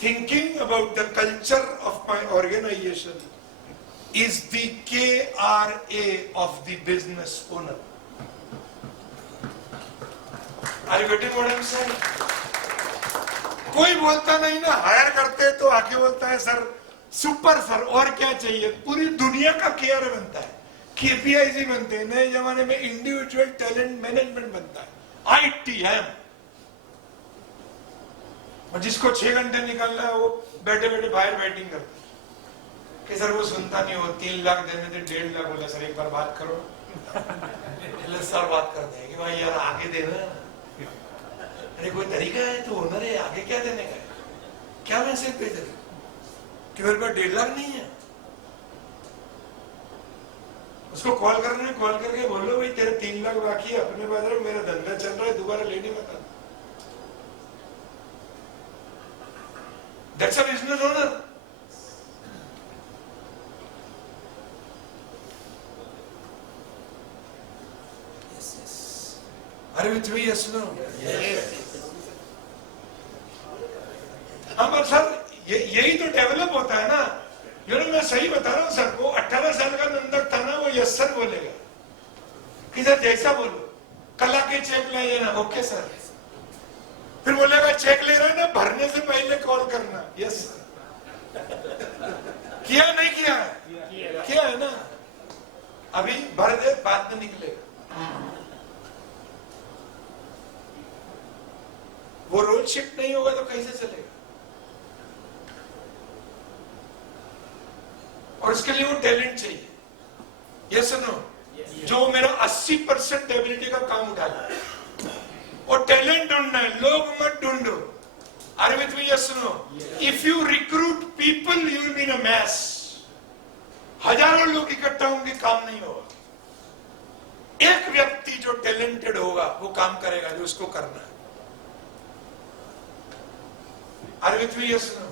thinking about the culture of my organization is the KRA of the business owner. Are you getting what I'm saying? कोई बोलता नहीं ना, higher करते तो आके बोलता है सर सुपर सर और क्या चाहिए, पूरी दुनिया का केआर बनता है, केपीआईसी बनते हैं, नए जमाने में इंडिविजुअल टैलेंट मैनेजमेंट बनता है, ITM। और जिसको 6 घंटे निकलना है वो बैठे बैठे फायर फाइटिंग करते कि सर वो सुनता नहीं, हो 3 लाख देने थे 1.5 लाख, बोला सर एक बार बात करो। सर बात करते हैं कि भाई यार आगे देना, अरे कोई तरीका है, तो ओनर है, आगे क्या देने का है, क्या मैसेज भेजे कि मेरे पास 1.5 लाख नहीं है। उसको कॉल करना है, कॉल करके बोलो भाई तेरे 3 लाख बाकी है, अपने पास रख, मेरा धंधा चल रहा है, दोबारा लेने मत। That's a business owner. Yes. Are you with me? Yes, no? Yes. हाँ पर सर यही तो डेवलप होता है ना। मैं सही बता रहा हूँ सर, वो 18 साल का नंदक था ना, वो यस सर बोलेगा कि सर जैसा बोलो, कल आके चेक लाइए ना, ओके सर। फिर बोलेगा चेक ले रहे ना, भरने से पहले कॉल करना, यस सर। किया नहीं किया है? किया है ना, अभी भर दे, बाद में निकलेगा। वो रोज शिफ्ट नहीं होगा तो कैसे चलेगा? और इसके लिए वो टैलेंट चाहिए, यस नो? जो मेरा 80% एबिलिटी का काम उठा ले, और टैलेंट ढूंढना है, लोग मत ढूंढो। Are you with me? Yes or no? If you recruit people, you will be in a mess. हजारों लोग इकट्ठा होंगे, काम नहीं होगा। एक व्यक्ति जो टैलेंटेड होगा वो काम करेगा जो उसको करना है। Are you with me? Yes or no?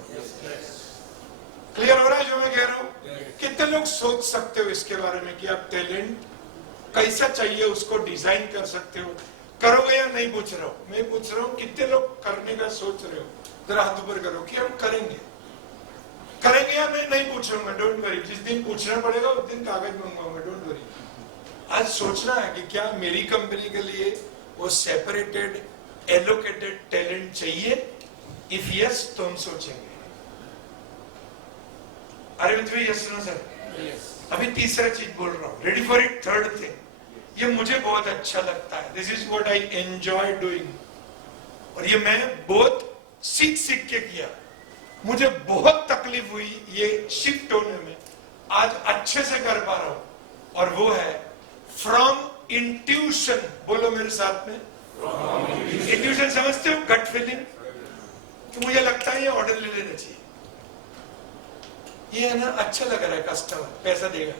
Clear हो रहा है जो मैं कह रहा हूं? कितने लोग सोच सकते हो इसके बारे में कि आप टैलेंट कैसा चाहिए उसको डिजाइन कर सकते हो? करोगे या नहीं पूछ रहा हूं, मैं पूछ रहा हूं कितने लोग करने का सोच रहे हो? जरा हाथ ऊपर करो कि हम करेंगे, करेंगे या नहीं पूछूंगा, डोंट वरी। जिस दिन पूछना पड़ेगा उस दिन कागज मंगवाऊंगा, डोंट वरी। आज सोचना है कि क्या मेरी कंपनी के लिए वो सेपरेटेड एलोकेटेड टैलेंट चाहिए? इफ यस तो हम सोचेंगे। अरे यस नो सर? अभी तीसरा चीज बोल रहा हूं, ready for it. Third thing, ये मुझे बहुत अच्छा लगता है, this is what I enjoy doing, और ये मैं बहुत सीख सीख के किया। मुझे बहुत तकलीफ हुई ये शिफ्ट होने में, आज अच्छे से कर पा रहा हूं, और वो है फ्रॉम इंट्यूशन। बोलो मेरे साथ में, इंट्यूशन समझते हो? गट फीलिंग, कि मुझे लगता है ये ऑर्डर ले लेना चाहिए, ये है ना अच्छा लग रहा है, कस्टमर पैसा देगा,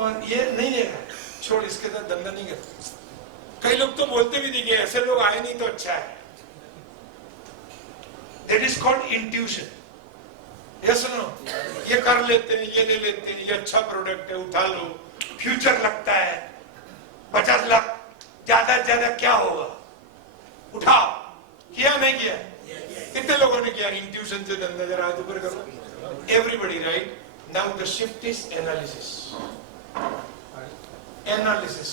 और ये नहीं देगा, छोड़, इसके साथ धंधा नहीं करते। कई लोग तो बोलते भी नहीं कि ऐसे लोग आए नहीं तो अच्छा है। That is called intuition. Yes or no? ये कर लेते हैं, ये ले लेते हैं, ये अच्छा प्रोडक्ट है, उठा लो, फ्यूचर लगता है, 50 लाख ज्यादा से ज्यादा क्या होगा, उठाओ। किया नहीं किया? कितने लोगों ने किया इंट्यूशन से धंधा? जरा हाथ ऊपर करो। Everybody, right? Now the shift is analysis. Analysis.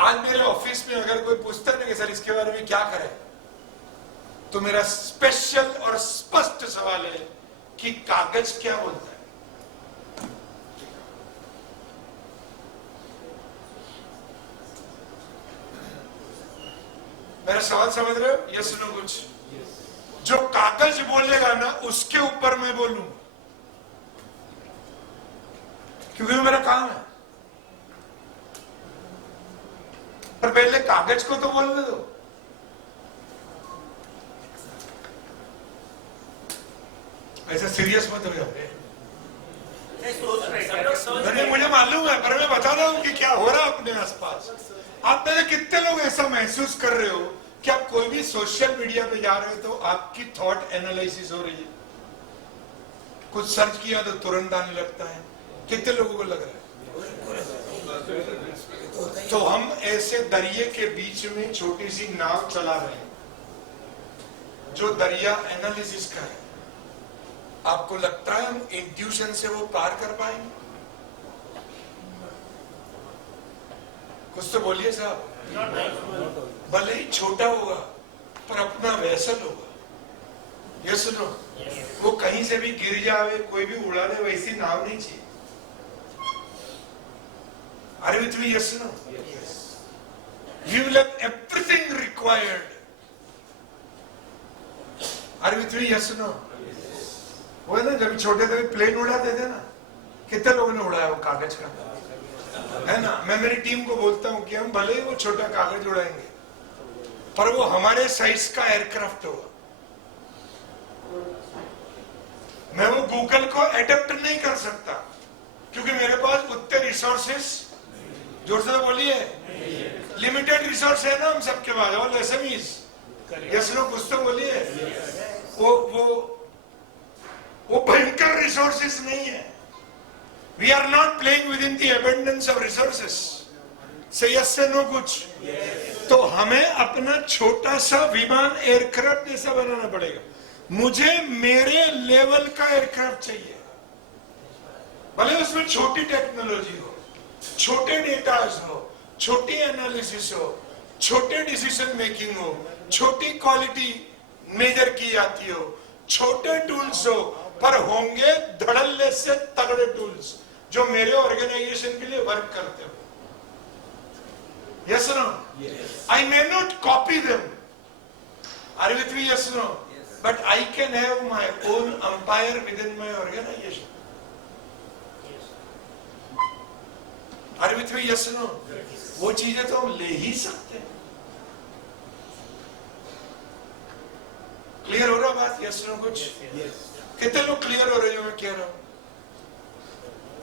आज मेरे ऑफिस में अगर कोई पूछता है कि सर इसके बारे में क्या करें, तो मेरा स्पेशल और स्पष्ट सवाल है कि कागज क्या बोलता है? मेरा सवाल समझ रहे हो? Yes no? कुछ जो कागज बोलेगा ना उसके ऊपर मैं बोलूंगा, क्योंकि वो मेरा काम है। पर पहले कागज को तो बोलने दो। ऐसे सीरियस मत हो जाओ। मुझे मालूम है, पर मैं बता रहा हूं कि क्या हो रहा है अपने आसपास। आप में से कितने लोग ऐसा महसूस कर रहे हो कि आप कोई भी सोशल मीडिया पे जा रहे हो तो आपकी थॉट एनालिसिस हो रही है, कुछ सर्च किया तो तुरंत आने लगता है? कितने लोगों को लग रहा है? तो हम ऐसे दरिया के बीच में छोटी सी नाव चला रहे हैं जो दरिया एनालिसिस का है। आपको लगता है हम इंट्यूशन से वो पार कर पाएंगे? कुछ तो बोलिए साहब। भले ही छोटा होगा पर अपना वैसल होगा। ये सुनो, वो कहीं से भी गिर जावे, कोई भी उड़ा दे, वैसी नाव नहीं चाहिए। Are you with me? Yes, no? Yes. You will have everything required. Are you with me? Yes, no? Yes. वो है ना, जब छोटे थे प्लेन उड़ाते थे ना, कितने लोगों ने उड़ाया वो कागज का, है ना? मैं मेरी टीम को बोलता हूँ कि हम भले ही वो छोटा कागज उड़ाएंगे पर वो हमारे साइज का एयरक्राफ्ट होगा। मैं वो गूगल को एडेप्ट नहीं कर सकता क्योंकि मेरे पास उतने रिसोर्सेस, जोर से बोलिए, लिमिटेड रिसोर्स है ना हम सबके पास। और एसएमईज, यस नो, कुछ तो बोलिए। वो भयंकर रिसोर्सेस नहीं है। We are not playing with in the abundance of resources. Say yes say no कुछ। तो हमें अपना छोटा सा विमान एयरक्राफ्ट जैसा बनाना पड़ेगा। मुझे मेरे लेवल का एयरक्राफ्ट चाहिए, भले उसमें छोटी टेक्नोलॉजी हो, छोटे डेटाज हो, छोटी एनालिसिस हो, छोटे डिसीजन मेकिंग हो, छोटी क्वालिटी मेजर की जाती हो, छोटे टूल्स हो, पर होंगे धड़ल्ले से तगड़े टूल्स जो मेरे ऑर्गेनाइजेशन के लिए वर्क करते हो। Yes no? I may not copy them. Are you with me? Yes no? But I can have my own empire within my organization. Are you with me? Yes or no? वो चीजें तो हम ले ही सकते हैं। Clear हो रहा बात? यस नो कुछ? कितने लोग क्लियर हो रहे जो मैं कह रहा हूं?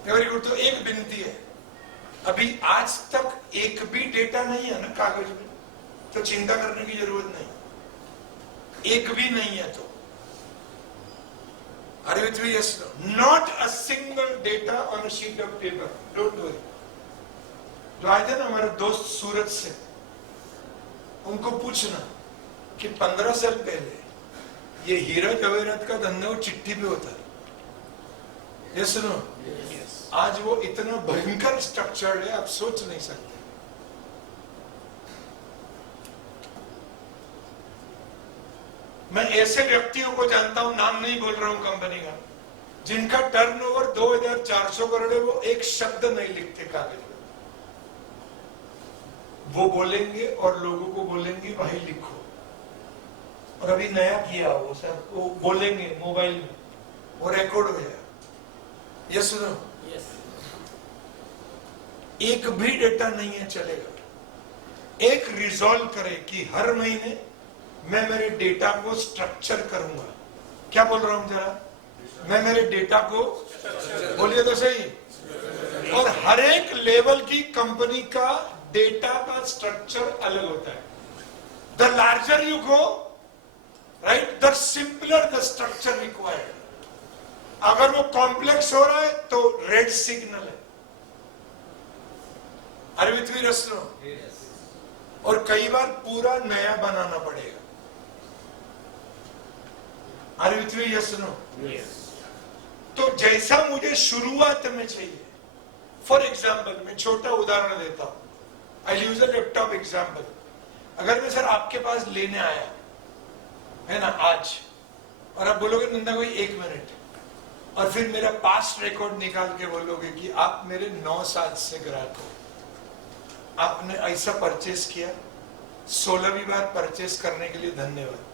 Very good. तो एक विनती है, अभी आज तक एक भी डेटा नहीं है ना कागज में, तो चिंता करने की जरूरत नहीं। एक भी नहीं है तो Are you with me? Yes, no? Not a single data on a sheet of paper. Don't worry. जो आए थे ना हमारे दोस्त सूरत से, उनको पूछना कि 15 साल पहले ये हीरा जवेरात का धंधा वो चिट्ठी पे होता है। Yes no? आज वो इतना भयंकर स्ट्रक्चर्ड है, आप सोच नहीं सकते। मैं ऐसे व्यक्तियों को जानता हूं, नाम नहीं बोल रहा हूं कंपनी का, जिनका टर्नओवर 2400 करोड़ है, वो एक शब्द नहीं लिखते कागज में। वो बोलेंगे और लोगों को बोलेंगे भाई लिखो। और अभी नया किया वो सर, वो बोलेंगे मोबाइल में, वो रिकॉर्ड हो जाए। Yes no? एक भी डेटा नहीं है चलेगा। एक रिजॉल्व करे कि हर महीने मैं मेरे डेटा को स्ट्रक्चर करूंगा। क्या बोल रहा हूं जरा? मैं मेरे डेटा को, बोलिए तो सही। और हर एक लेवल की कंपनी का डेटा का स्ट्रक्चर अलग होता है। The larger you go, right, the simpler the structure required. अगर वो कॉम्प्लेक्स हो रहा है तो रेड सिग्नल है। Are you with me? रस्नो? और कई बार पूरा नया बनाना पड़ेगा। Are you with me? Yes or no? Yes. तो जैसा मुझे शुरुआत में चाहिए, फॉर एग्जाम्पल मैं छोटा उदाहरण देता हूं। आई यूज अ लैपटॉप एग्जाम्पल। अगर मैं सर आपके पास लेने आया है ना आज, और आप बोलोगे नंदा कोई 1 मिनट, और फिर मेरा पास्ट रिकॉर्ड निकाल के बोलोगे कि आप मेरे 9 साल से ग्राहक हो, आपने ऐसा परचेस किया, 16वीं बार परचेस करने के लिए धन्यवाद।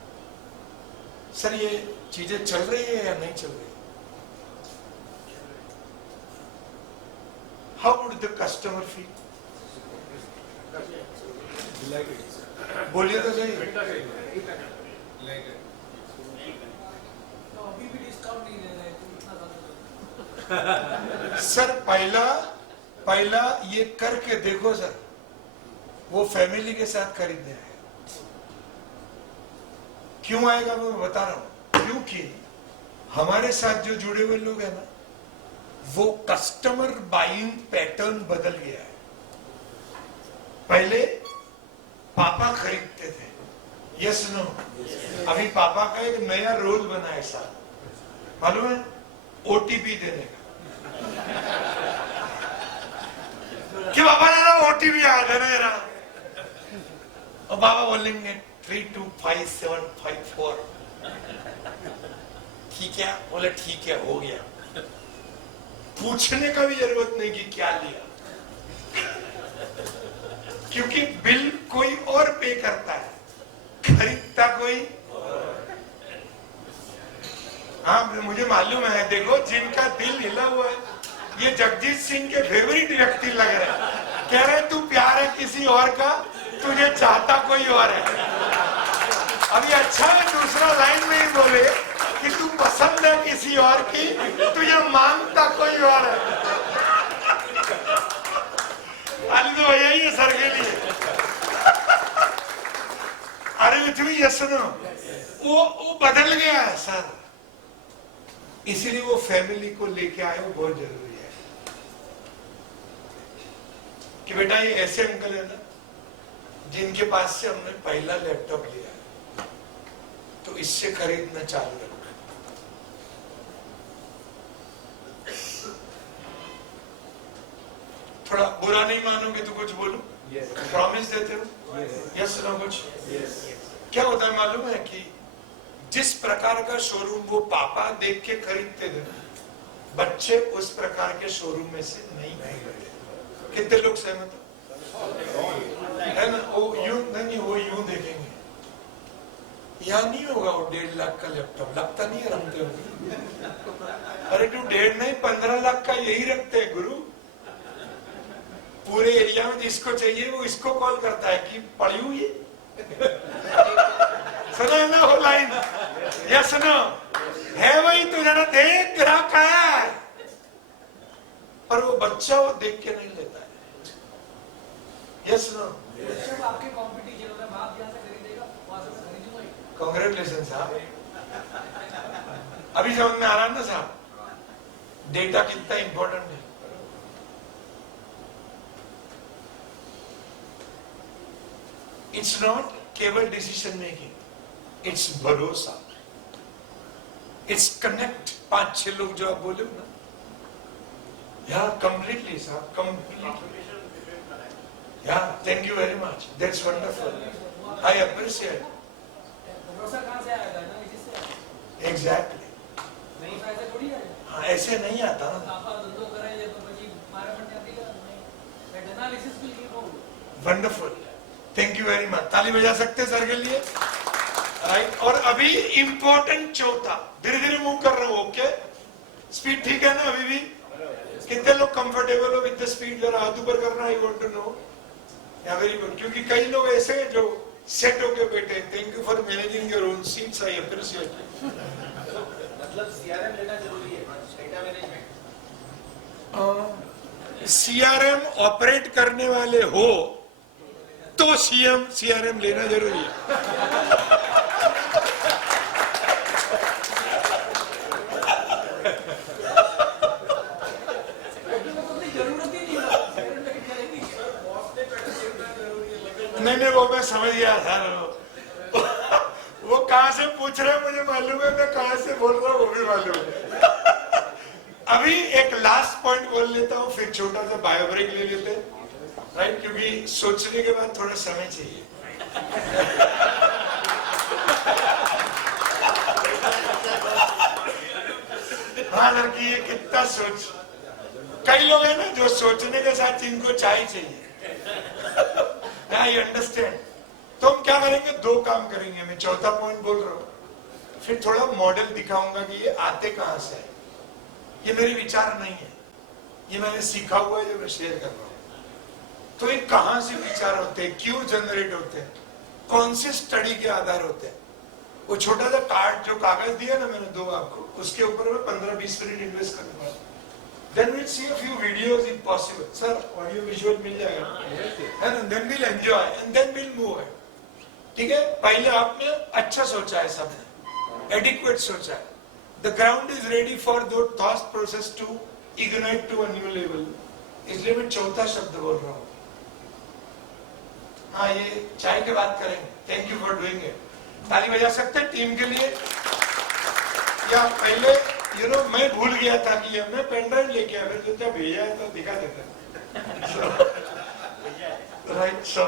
सर ये चीजें चल रही है या नहीं चल रही? How would the customer feel? बोलिए तो सही। सर पहला ये करके देखो सर, वो फैमिली के साथ खरीदने आए। क्यों आएगा मैं बता रहा हूं। क्योंकि हमारे साथ जो जुड़े हुए लोग हैं ना, वो कस्टमर बाइंग पैटर्न बदल गया है। पहले पापा खरीदते थे, यस नो? अभी पापा का एक नया रोल बना है साहब, मालूम है? ओटीपी देने का कि पापा ना ओटीपी आ जाना जरा, और पापा बोलेंगे 325754, ठीक है? बोले ठीक है, हो गया। पूछने का भी जरूरत नहीं कि क्या लिया, क्योंकि बिल कोई और पे करता है, खरीदता कोई। हाँ, मुझे मालूम है। देखो, जिनका दिल हिला हुआ है, ये जगजीत सिंह के फेवरेट व्यक्ति लग रहे हैं। कह रहे तू प्यार है किसी और का, तुझे चाहता कोई और है। अभी अच्छा है दूसरा लाइन में ही बोले कि तू पसंद है किसी और की, तुझे मांगता कोई और है। अली तो यही है सर के लिए। अरे तुम्हें यस नो, वो बदल गया है सर, इसीलिए वो फैमिली को लेके आए, वो बहुत जरूरी है कि बेटा ये ऐसे अंकल है ना जिनके पास से हमने पहला लैपटॉप लिया है, तो इससे खरीदना चालू रखना। थोड़ा बुरा नहीं मानोगे तो कुछ बोलो, प्रॉमिस देते हो, यस ना कुछ। क्या होता है मालूम है कि जिस प्रकार का शोरूम वो पापा देख के खरीदते थे, बच्चे उस प्रकार के शोरूम में से नहीं खरीदते। कितने लोग सहमत है ना? वो यूं नहीं, वो यूं देखेंगे, यहाँ नहीं होगा वो 1.5 लाख का लैपटॉप, लगता नहीं है रखते हो। अरे तू 1.5 नहीं 15 लाख का यही रखते हैं गुरु। पूरे एरिया में जिसको चाहिए वो इसको कॉल करता है कि पड़ी हुई है। सुना है ना वो लाइन? Yes no? है वही, तो जरा देख ग्राहक आया है, पर वो बच्चा वो देख के नहीं लेता है। Yes no? आपके कॉम्पिटिशन होता है, आप जहाँ से खरीदेगा वहाँ से मैं खरीदूंगा। कांग्रेचुलेशन साहब, अभी समझ में आ रहा है ना साहब, डेटा कितना इंपॉर्टेंट है। इट्स नॉट केवल डिसीजन मेकिंग, इट्स भरोसा, इट्स कनेक्ट। 5-6 लोग जो आप बोले ना, या कंप्लीटली साहब, कंप्लीटली। या thank you very much, that's wonderful, I appreciate. भरोसा कहाँ से आएगा ना, इससे एग्जैक्टली। नहीं ऐसे थोड़ी आएगा। हाँ, ऐसे नहीं आता ना। आप धंधो करेंगे तो પછી મારા માટે આપીगा नहीं, मैं एनालिसिस भी की हूँ। Wonderful, thank you very much. ताली बजा सकते हैं सर के लिए, राइट? और अभी इंपॉर्टेंट चौथा, धीरे धीरे मूव कर रहा हूं, ओके? स्पीड ठीक है ना अभी भी? कितने लोग कंफर्टेबल हो विद द स्पीड? जरा हाथ ऊपर करना, आई वांट टू नो। या वेरी गुड, क्योंकि कई लोग ऐसे हैं जो सेट होके बैठे। Thank you for managing your own seats, I appreciate. मतलब सीआरएम लेना जरूरी है, डेटा मैनेजमेंट। सीआरएम ऑपरेट करने वाले हो तो सीआरएम लेना जरूरी है। नहीं, वो मैं समझ गया सर। वो कहां से पूछ रहे हैं मुझे मालूम है, मैं कहां से बोल रहा हूँ वो भी मालूम है। अभी एक लास्ट पॉइंट बोल लेता हूँ, फिर छोटा सा बायो ब्रेक ले लेते हैं, राइट? क्योंकि सोचने के बाद थोड़ा समय चाहिए। हाँ लड़की, ये कितना सोच। कई लोग हैं ना जो सोचने के साथ जिनको चाय चाहिए। I understand. तो हम क्या करेंगे? 2 काम करेंगे। मैं चौथा पॉइंट बोल रहा हूँ, फिर थोड़ा मॉडल दिखाऊंगा कि ये आते कहां से है। ये मेरे विचार नहीं है, ये मैंने सीखा हुआ है जो मैं शेयर कर रहा हूं। तो ये कहां से विचार होते हैं, क्यों जनरेट होते हैं, कौन से स्टडी के आधार होते हैं। वो छोटा सा कार्ड जो कागज दिया ना मैंने 2 आपको, उसके ऊपर मैं 15-20 मिनट इन्वेस्ट करने वाला। Then we'll see a few videos if possible. Sir, audio visual मिल जाएगा, है ना? Then we'll enjoy and then we'll move on. ठीक है? पहले आपने अच्छा सोचा है, सबने adequate सोचा है। The ground is ready for the thought process to ignite to a new level. इसलिए मैं चौथा शब्द बोल रहा हूँ, हाँ, ये चाय के बात करेंगे। Thank you for doing it. ताली बजा सकते हैं टीम के लिए? या पहले मैं भूल गया था कि मैं पेन ड्राइव लेके आया, फिर जब भेजा है तो दिखा देता। राइट, सो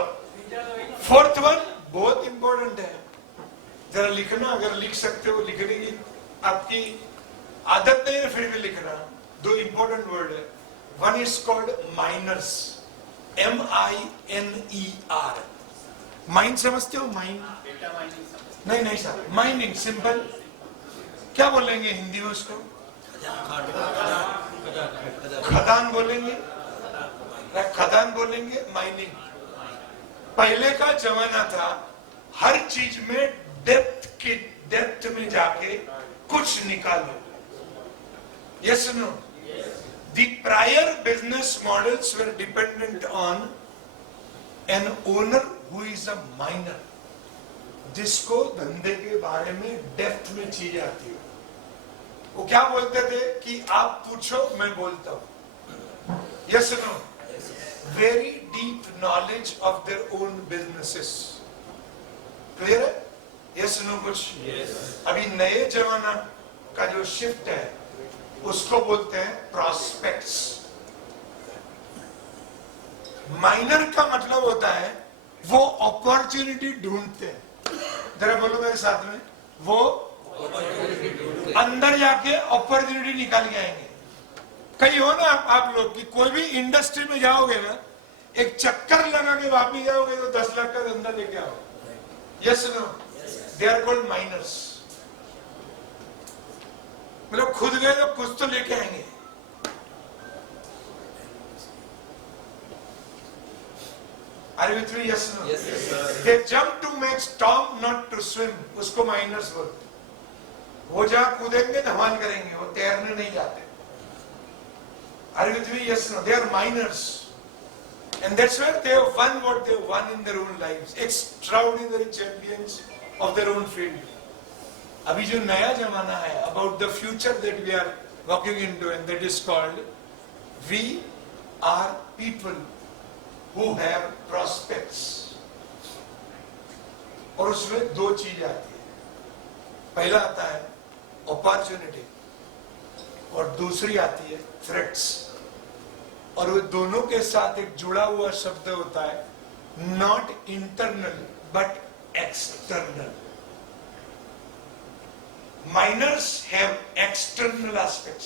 फोर्थ वन बहुत इंपॉर्टेंट है, जरा लिखना, अगर लिख सकते हो लिखने की आपकी आदत नहीं है फिर भी लिखना। दो इंपॉर्टेंट वर्ड है, one is called miners, MINER। Mine समझते हो? माइन नहीं नहीं सर, माइनिंग सिंपल क्या बोलेंगे हिंदी में उसको? खदान बोलेंगे, खदान बोलेंगे, माइनिंग। पहले का जमाना था हर चीज में डेप्थ में जाके कुछ निकालो। Yes no? The prior business models were dependent on an owner who is a miner, जिसको धंधे के बारे में डेप्थ में चीजें आती हो। वो क्या बोलते थे कि आप पूछो मैं बोलता हूं। Yes no? Very deep knowledge of their own businesses. Clear है? Yes no? कुछ अभी नए जमाना का जो शिफ्ट है उसको बोलते हैं प्रॉस्पेक्ट्स। माइनर का मतलब होता है वो अपॉर्चुनिटी ढूंढते हैं। जरा बोलो मेरे साथ में, वो अंदर जाके अपॉर्चुनिटी निकाल के आएंगे। कहीं हो ना आप लोग की कोई भी इंडस्ट्री में जाओगे ना, एक चक्कर लगा के वापिस जाओगे तो 10 लाख का धंधा लेके आओ। Yes no? They are called miners. मतलब खुद गए तो कुछ तो लेके आएंगे। Are you with me? Yes, no? Yes, yes. They jump to make storm, not to swim. उसको माइनर्स बोलते। वो जहां कूदेंगे धमाल करेंगे, वो तैरने नहीं जाते। Are you with me? Yes, no? They are minors, and that's where they have won what they have won in their own lives. Extraordinary champions of their own field. अभी जो नया जमाना है, about the future that we are walking into, and that is called, we are people who have prospects। और उसमें दो चीज आती है, पहला आता है अपॉर्चुनिटी और दूसरी आती है थ्रेट्स। और वो दोनों के साथ एक जुड़ा हुआ शब्द होता है not internal but external. Minors have external aspects,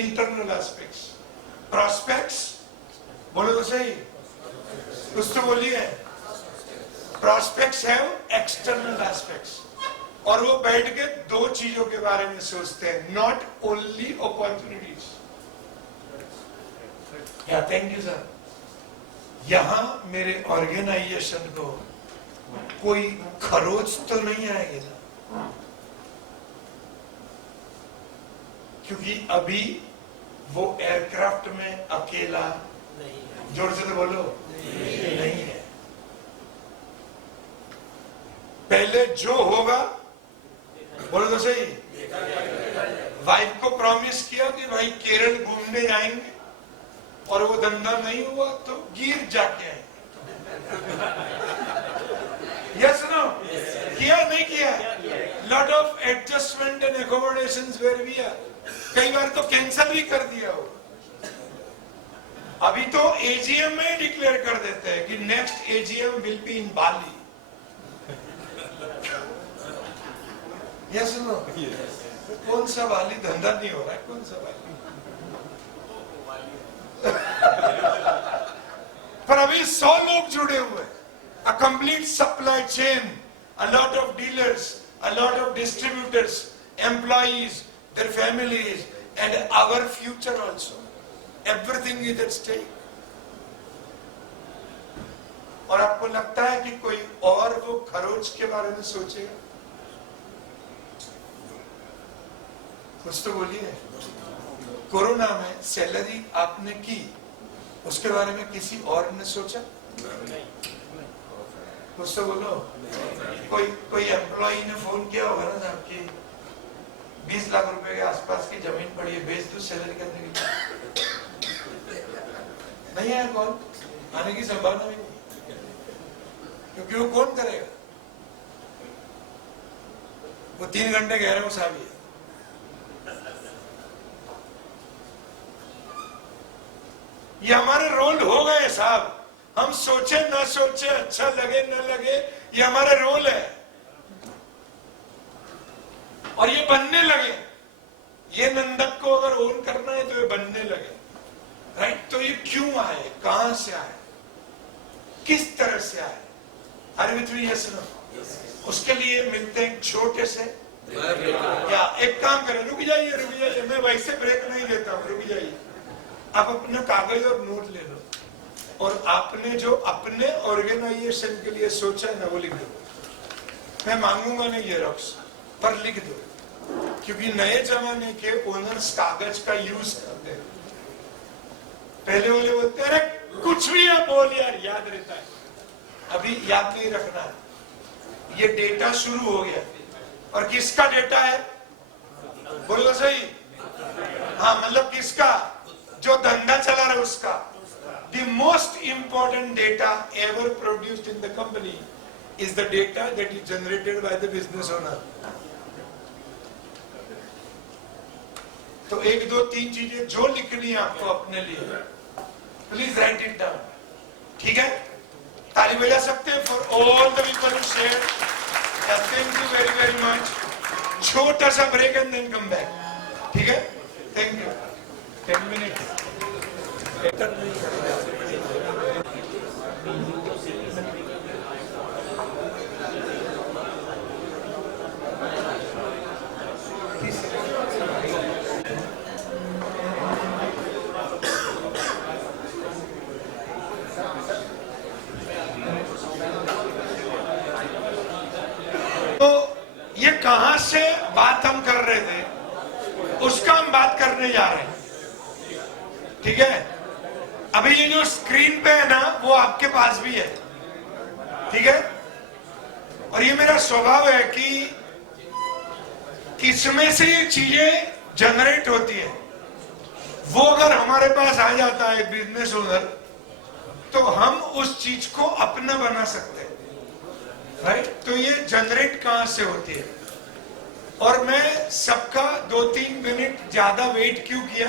internal aspects. Prospects, बोलो तो सही, कुछ तो बोलिए। Prospects have external aspects, और वो बैठ के दो चीजों के बारे में सोचते हैं, not only opportunities। या थैंक यू सर। यहां मेरे ऑर्गेनाइजेशन को कोई खरोच तो नहीं आएगी ना, क्योंकि अभी वो एयरक्राफ्ट में अकेला नहीं, जोर से तो बोलो, नहीं है। पहले जो होगा, बोलो तो सही, वाइफ को प्रॉमिस किया कि भाई केरल घूमने जाएंगे, और वो धंधा नहीं हुआ तो गिर जाके आएंगे। Yes no? किया नहीं किया? Lot of adjustment and accommodations where we are. कई बार तो कैंसिल भी कर दिया हो। अभी तो एजीएम में डिक्लेयर कर देते हैं कि next AGM will be in Bali. Yes no? कौन सा बाली? धंधा नहीं हो रहा है, कौन सा बाली? पर अभी 100 लोग जुड़े हुए, a complete supply chain, a lot of dealers, a lot of distributors, employees, their families, and our future also. Everything is at stake. और आपको लगता है कि कोई और वो खरोच के बारे में सोचेगा? कुछ तो बोलिए। कोरोना में सैलरी आपने की, उसके बारे में किसी और ने सोचा? कुछ तो बोलो। कोई एम्प्लॉई ने फोन किया होगा ना साहब की 20 लाख रुपए के आसपास की जमीन पड़ी है, बेच दो सैलरी करने के लिए। नहीं है कौन? आने की संभावना भी नहीं। क्योंकि वो कौन करेगा? वो 3 घंटे कह रहे हो साहब ये हमारे रोल हो गए साहब। हम सोचे ना सोचे, अच्छा लगे ना लगे, ये हमारा रोल है और ये बनने लगे। ये नंदक को अगर ओन करना है तो ये बनने लगे, राइट? तो ये क्यों आए, कहां से आए, किस तरह से आए? अरे विथ मी यस नो? उसके लिए मिलते हैं छोटे से क्या, एक काम करें, रुक जाइए, मैं वैसे ब्रेक नहीं देता हूं, रुक जाइए। आप अपना कागज और नोट ले लो और आपने जो अपने ऑर्गेनाइजेशन के लिए सोचा है ना वो लिख दो। मैं मांगूंगा नहीं ये रॉक्स, पर लिख दो, क्योंकि नए जमाने के ओनर्स कागज का यूज करते हैं। पहले वाले बोलते अरे कुछ भी आप बोल यार, याद रहता है। अभी याद नहीं रखना है। ये डेटा शुरू हो गया और किसका डेटा है? बोलो सही। हाँ, मतलब किसका? जो धंधा चला रहा है उसका। The most important data ever produced in the company is the data that is generated by the business owner. तो 1 2 3 चीजें जो लिखनी है आपको अपने लिए, प्लीज राइट इट डाउन। ठीक है? ताली बजा सकते हैं for all the people who share. Thank you very very much. छोटा सा break and then come back. ठीक है? Thank you. 10 मिनट। ये कहां से बात हम कर रहे थे उसका हम बात करने जा रहे हैं। ठीक है? अभी ये जो स्क्रीन पे है ना वो आपके पास भी है। ठीक है? और ये मेरा स्वभाव है कि किसमें से ये चीजें जनरेट होती है वो अगर हमारे पास आ जाता है बिजनेस ओनर, तो हम उस चीज को अपना बना सकते हैं, राइट? तो ये जनरेट कहां से होती है? और मैं सबका 2-3 मिनट ज्यादा वेट क्यों किया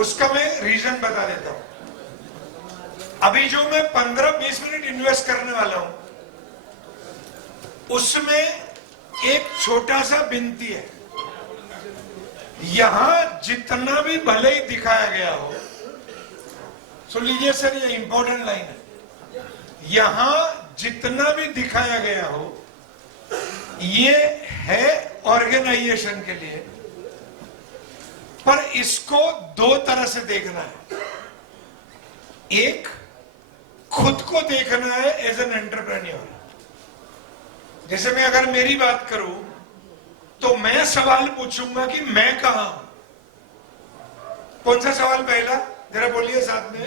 उसका मैं रीजन बता देता हूं। अभी जो मैं 15-20 मिनट इन्वेस्ट करने वाला हूं उसमें एक छोटा सा विनती है। यहां जितना भी भले ही दिखाया गया हो, सुन लीजिए सर, ये इंपॉर्टेंट लाइन है। यहां जितना भी दिखाया गया हो ये है ऑर्गेनाइजेशन के लिए, पर इसको 2 तरह से देखना है। एक, खुद को देखना है एज एन एंटरप्रेन्योर। जैसे मैं अगर मेरी बात करूं तो मैं सवाल पूछूंगा कि मैं कहां हूं। कौन सा सवाल पहला? जरा बोलिए साथ में,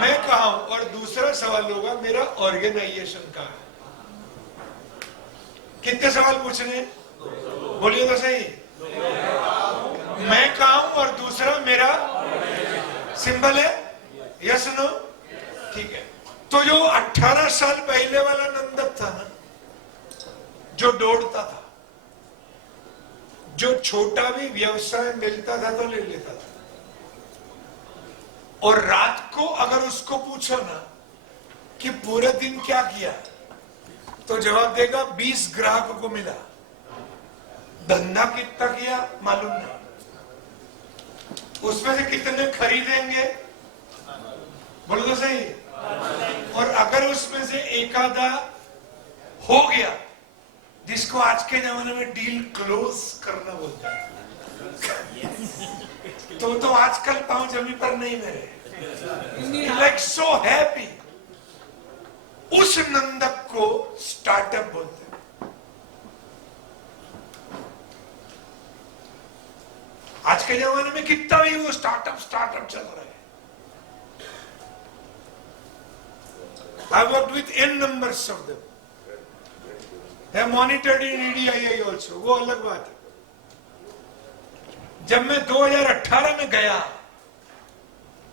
मैं कहां हूं। और दूसरा सवाल होगा मेरा ऑर्गेनाइजेशन कहां है। कितने सवाल पूछने? बोलिए तो सही। मैं कहां हूं और दूसरा मेरा, सिंपल है, यस नो? ठीक है। तो जो 18 साल पहले वाला नंदक था ना, जो दौड़ता था, जो छोटा भी व्यवसाय मिलता था तो ले लेता था, और रात को अगर उसको पूछो ना कि पूरे दिन क्या किया, तो जवाब देगा 20 ग्राहकों को मिला। धंधा कितना किया मालूम नहीं, उसमें से कितने खरीदेंगे, बोलो तो सही। और अगर उसमें से एक आधा हो गया, जिसको आज के जमाने में डील क्लोज करना बोलता है, तो आजकल पांव जमीन पर नहीं मेरे, लाइक सो हैप्पी। उस नंदक को स्टार्टअप बोलते हैं। आज के जमाने में कितना भी वो स्टार्टअप चल रहा है। I worked with n numbers of them. I have monitored in EDII also. वो अलग बात है। जब मैं 2018 में गया,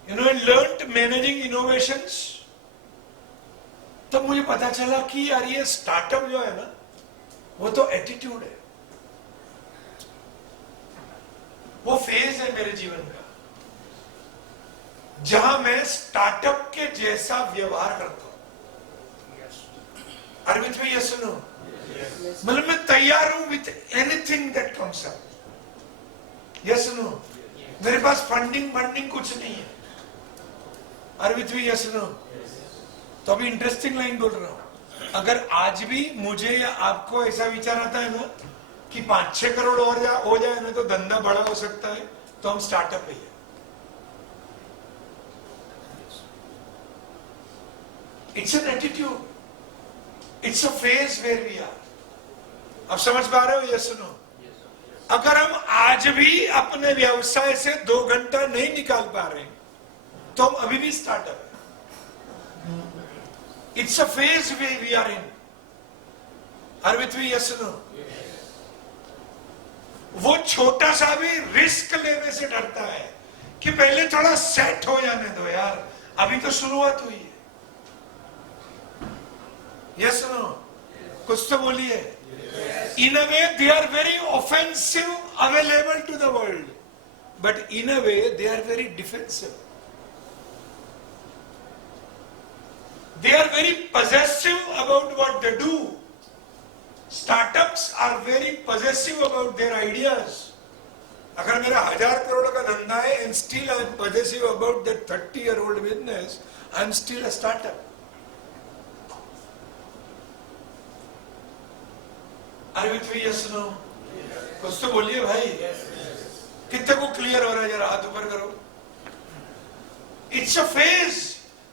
and learned managing innovations, तब मुझे पता चला कि यार ये स्टार्टअप जो है ना, वो तो एटीट्यूड है, वो फेज है मेरे जीवन का जहां मैं स्टार्टअप के जैसा व्यवहार करता हूं। अरविंद भाई, यस नो? मतलब मैं तैयार हूं with anything that comes up, yes no? मेरे पास फंडिंग कुछ नहीं है। अरविंद भाई, यस नो? तो अभी इंटरेस्टिंग लाइन बोल रहा हूं। अगर आज भी मुझे या आपको ऐसा विचार आता है ना कि 5-6 करोड़ और हो जाए ना तो धंधा बड़ा हो सकता है, तो हम स्टार्टअप पे है। It's an attitude, it's a phase where we are. अब समझ पा रहे हो? Yes no? अगर हम आज भी अपने व्यवसाय से 2 घंटा नहीं निकाल पा रहे तो हम अभी भी स्टार्टअप है। It's a phase way we are in. Are with me? Yes no? वो छोटा सा भी रिस्क लेने से डरता है कि पहले थोड़ा सेट हो जाने दो यार, अभी तो शुरुआत हुई है। Yes no? कुछ तो बोलिए। In a way, they are very offensive, available to the world. But in a way, they are very defensive. They are very possessive about what they do. Startups are very possessive about their ideas. अगर मेरा 1000 करोड़ का धंधा है and still I am possessive about that 30-year-old business, I am still a startup. Are you with me? Yes, no? कुछ तो बोलिए भाई। कितने को क्लियर हो रहा है? जरा हाथ ऊपर करो। It's a phase.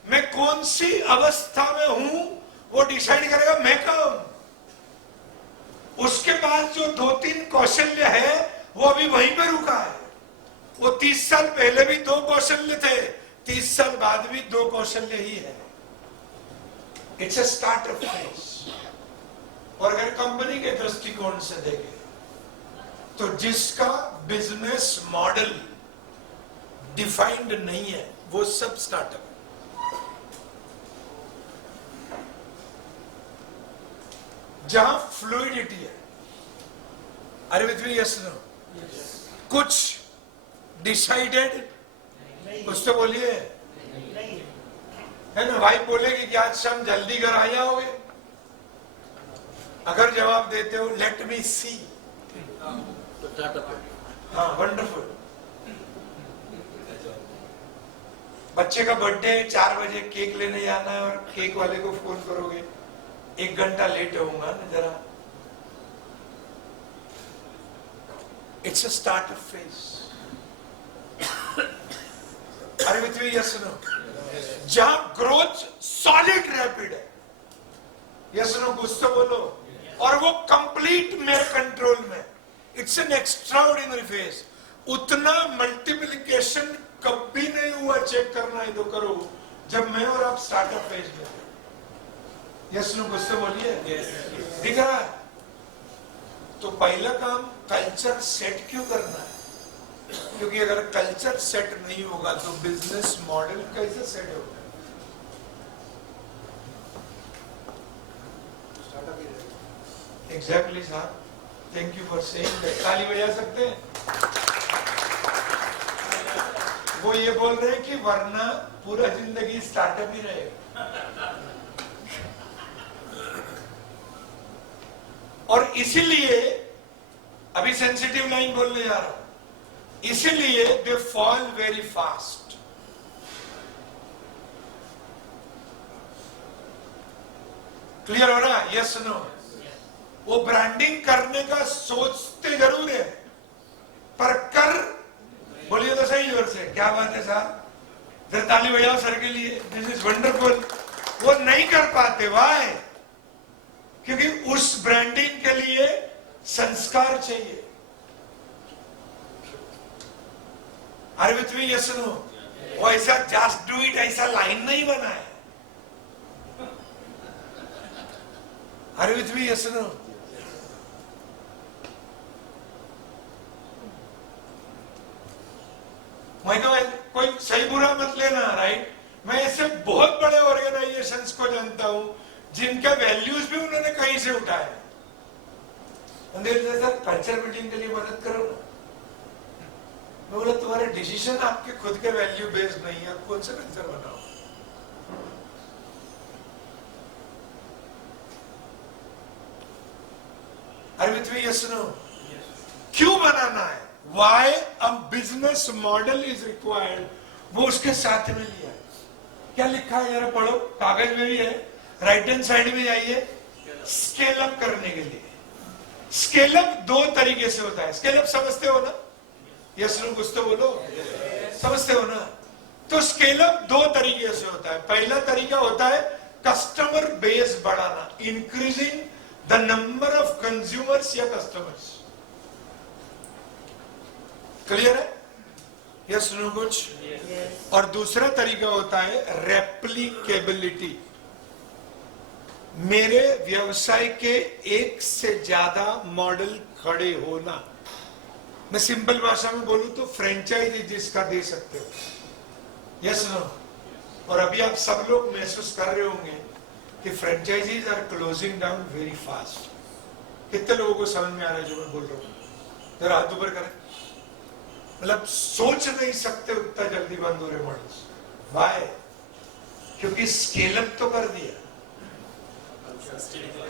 मैं कौन सी अवस्था में हूं वो डिसाइड करेगा मैं कौन। उसके पास जो 2-3 कौशल्य है वो अभी वहीं पे रुका है। वो 30 साल पहले भी 2 कौशल्य थे, 30 साल बाद भी 2 कौशल्य ही है। It's a startup phase. और अगर कंपनी के दृष्टिकोण से देखें तो जिसका बिजनेस मॉडल डिफाइंड नहीं है वो सब स्टार्टअप है। जहां फ्लूइडिटी है, are with me? Yes no? कुछ डिसाइडेड, कुछ तो बोलिए, है ना? वाइफ बोलेगी कि आज शाम जल्दी घर आ जाओगे, अगर जवाब देते हो लेट मी सी, हाँ वंडरफुल। बच्चे का बर्थडे 4 बजे केक लेने जाना है और केक वाले को फोन करोगे 1 घंटा लेट होऊंगा ना जरा। It's a startup phase. Are with me? Yes no? जहां ग्रोथ सॉलिड रैपिड है, यस नो? कुछ तो बोलो। और वो कंप्लीट मेरे कंट्रोल में। It's an extraordinary phase. उतना मल्टीप्लिकेशन कभी नहीं हुआ, चेक करना है तो करो, जब मैं और आप स्टार्टअप फेज में। Yes no? कुछ तो बोलिए। दिख रहा है? तो पहला काम कल्चर सेट क्यों करना है? क्योंकि अगर कल्चर सेट नहीं होगा तो बिजनेस मॉडल कैसे सेट होगा? एग्जैक्टली साहब, thank you for saying that. ताली बजा सकते हैं? वो ये बोल रहे हैं कि वरना पूरा जिंदगी स्टार्टअप ही रहेगा। और इसीलिए अभी सेंसिटिव लाइन बोलने जा रहा हूं, इसीलिए they fall very fast. Clear हो रहा है? Yes no? वो ब्रांडिंग करने का सोचते जरूर है पर कर, बोलिए तो सही जोर से, क्या बात है साहब? जरा ताली बजाओ सर के लिए, दिस इज वंडरफुल। वो नहीं कर पाते। वाई? क्योंकि उस ब्रांडिंग के लिए संस्कार चाहिए। Are with me? Yes no? वो ऐसा जस्ट डू इट ऐसा लाइन नहीं बना है। Are with me? Yes no? मैं तो कोई सही बुरा मत लेना, राइट? मैं ऐसे बहुत बड़े ऑर्गेनाइजेशंस को जानता हूं जिनका वैल्यूज भी उन्होंने कहीं से उठाए। सर कल्चर बिल्डिंग के लिए मदद करो ना। मैं बोला तुम्हारे डिसीजन आपके खुद के वैल्यू बेस्ड नहीं है, आप कौन सा कल्चर बनाओ। अरे विथ मी यस नो, क्यों बनाना है, why a business model is required, वो उसके साथ में लिया है। क्या लिखा है जरा पढ़ो, कागज में भी है, राइट हैंड साइड में जाइए। स्केल अप करने के लिए, स्केल अप दो तरीके से होता है। स्केल अप समझते हो ना? यस नो कुछ तो बोलो। समझते हो ना? तो स्केल अप दो तरीके से होता है। पहला तरीका होता है कस्टमर बेस बढ़ाना, increasing the number of consumers या कस्टमर्स। क्लियर है? यस नो कुछ? और दूसरा तरीका होता है रेप्लिकेबिलिटी, मेरे व्यवसाय के एक से ज्यादा मॉडल खड़े होना। मैं सिंपल भाषा में बोलूं तो फ्रेंचाइजी जिसका दे सकते हो। Yes no? और अभी आप सब लोग महसूस कर रहे होंगे कि franchisees are closing down very fast. कितने लोगों को समझ में आ रहा है जो मैं बोल रहा हूं? जरा हाथ ऊपर करें। मतलब सोच नहीं सकते उतना जल्दी बंद हो रहे मॉडल्स। वाई? क्योंकि स्केल अप तो कर दिया।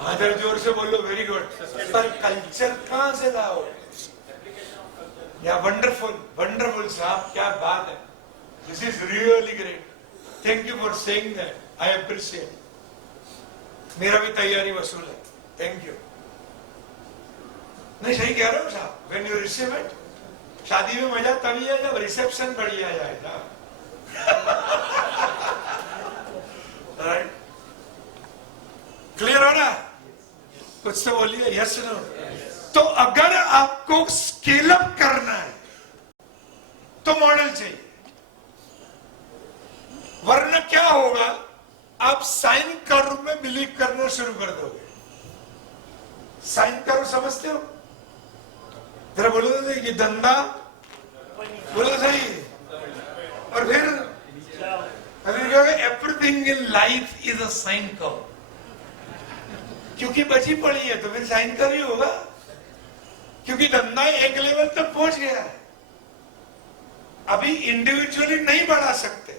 हाँ जरा जोर से बोलो, वेरी गुड। पर कल्चर कहां से लाओ? या वंडरफुल, वंडरफुल साहब, क्या बात है, this is really great, thank you for saying that, I appreciate. मेरा भी तैयारी वसूल है, थैंक यू। नहीं सही कह रहा हूं साहब, व्हेन यू रिसीव इट। शादी में मजा तभी है जब रिसेप्शन बढ़िया जाएगा। राइट? क्लियर हो ना? कुछ तो बोलिए, यस नो? तो अगर आपको स्केल अप करना है तो मॉडल चाहिए, वरना क्या होगा, आप साइन कर्व में बिलीव करना शुरू कर दोगे। साइन कर्व समझते हो? जरा बोलो तो ये धंधा, बोलो सही। और फिर everything in life is a sine curve, क्योंकि बची पड़ी है तो फिर साइन कर्व ही होगा, क्योंकि धंधा एक लेवल तक पहुंच गया है, अभी इंडिविजुअली नहीं बढ़ा सकते।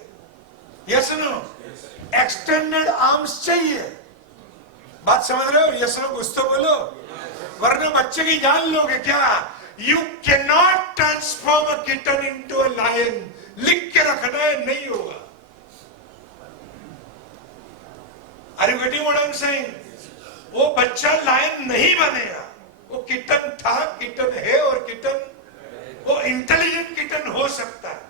Yes no? एक्सटेंडेड आर्म्स चाहिए। बात समझ रहे हो? यस नो कुछ तो बोलो, वरना बच्चे की जान लोगे क्या? You can not transform a kitten into a lion. लिख के रखना है, नहीं होगा। Are you getting what I am saying? वो बच्चा लायन नहीं बनेगा, वो किटन था, किटन है, और किटन वो इंटेलिजेंट किटन हो सकता है,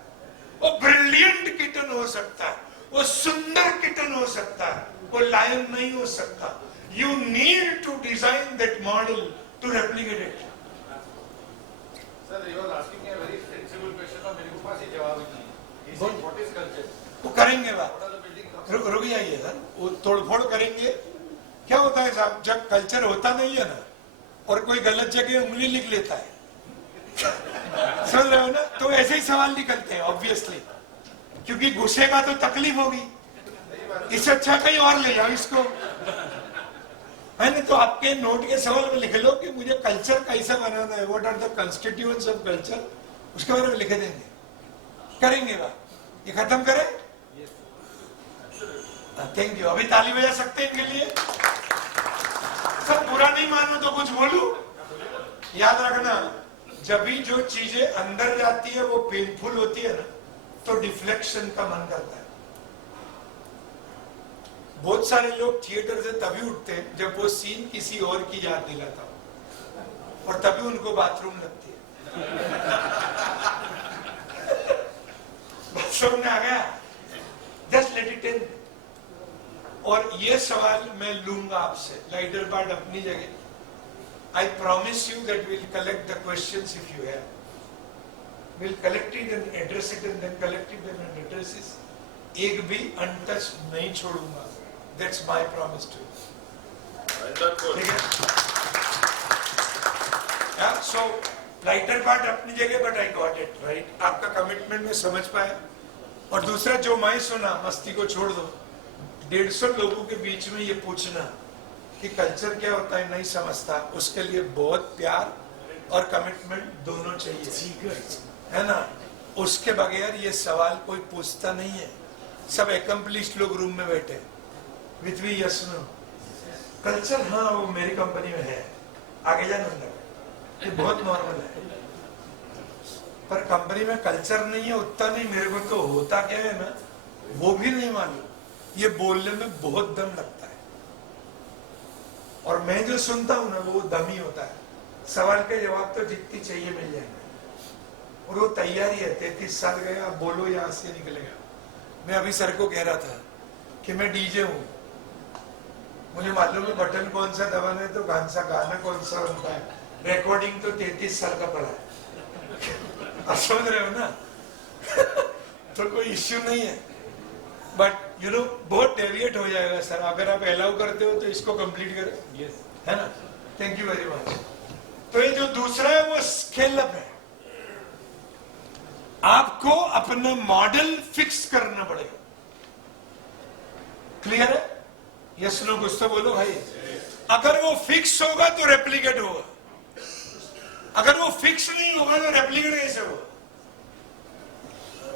वो ब्रिलियंट किटन हो सकता है, वो सुंदर किटन हो सकता है, वो लायन नहीं हो सकता। You need to design that model to replicate it. Sir, you are asking a very sensible question और मेरे पास ही जवाब ही नहीं है। He said, what is culture? वो करेंगे बात, What are the building blocks? रुक जाइए सर, वो तोड़फोड़ करेंगे। क्या होता है साहब, जब कल्चर होता नहीं है ना, और कोई गलत जगह उंगली लिख लेता है, समझ रहे हो ना, तो ऐसे ही सवाल निकलते हैं ऑब्वियसली, क्योंकि घुसेगा तो तकलीफ होगी। इससे अच्छा कहीं और ले जाओ इसको, है ना? तो आपके नोट के सवाल में लिख लो कि मुझे कल्चर कैसा बनाना है, what are the constituents of culture, उसके बारे में लिख देंगे, करेंगे बात। ये खत्म करें? Thank you. अभी ताली बजा सकते हैं इनके लिए? सब बुरा नहीं मानो तो कुछ बोलूं? याद रखना, जब भी जो चीजें अंदर जाती है वो पेनफुल होती है ना, तो डिफ्लेक्शन का मन करता है। बहुत सारे लोग थिएटर से तभी उठते हैं जब वो सीन किसी और की याद दिलाता हो, और तभी उनको बाथरूम लगती है। बात समझ में आ गया? Just let it in. और ये सवाल मैं लूंगा आपसे, लाइटर पार्ट अपनी जगह। I promise you that will collect the questions if you have, will collect it and address it, and then collect it and address it. एक भी अनटच नहीं छोड़ूंगा, that's my promise to you. ठीक है? So lighter part अपनी जगह, but I got it right. आपका commitment में समझ पाया। और दूसरा जो मैं सुना, मस्ती को छोड़ दो, 150 लोगों के बीच में ये पूछना कि कल्चर क्या होता है नहीं समझता, उसके लिए बहुत प्यार और कमिटमेंट दोनों चाहिए, है ना। उसके बगैर ये सवाल कोई पूछता नहीं है। सब एकम्प्लिश्ड लोग रूम में बैठे with me yes no. Culture हाँ वो मेरी कंपनी में है, आगे जाने लगा, ये बहुत नॉर्मल है। पर कंपनी में कल्चर नहीं है उतना नहीं, मेरे को तो होता क्या है ना वो भी नहीं मालूम। ये बोलने में बहुत दम लगता है और मैं जो सुनता हूं ना वो दम ही होता है। सवाल के जवाब तो जितनी चाहिए मिल जाएंगे और वो तैयारी है। 33 साल गया, आप बोलो यहां से निकलेगा। मैं अभी सर को कह रहा था कि मैं डीजे हूं, मुझे मालूम है बटन कौन सा दबाना है तो कौन सा गाना कौन सा होता है। रिकॉर्डिंग तो 33 साल का पड़ा है, आप समझ रहे हो ना। तो कोई इश्यू नहीं है, बट यू नो बहुत डेविएट हो जाएगा सर। अगर आप अलाउ करते हो तो इसको कंप्लीट करें। Yes. है ना। Thank you very much. तो ये जो दूसरा है वो स्केल अप है। आपको अपना मॉडल फिक्स करना पड़ेगा। क्लियर है? यस नो कुछ तो बोलो भाई। अगर वो फिक्स होगा तो रेप्लिकेट होगा, अगर वो फिक्स नहीं होगा तो रेप्लिकेट कैसे होगा?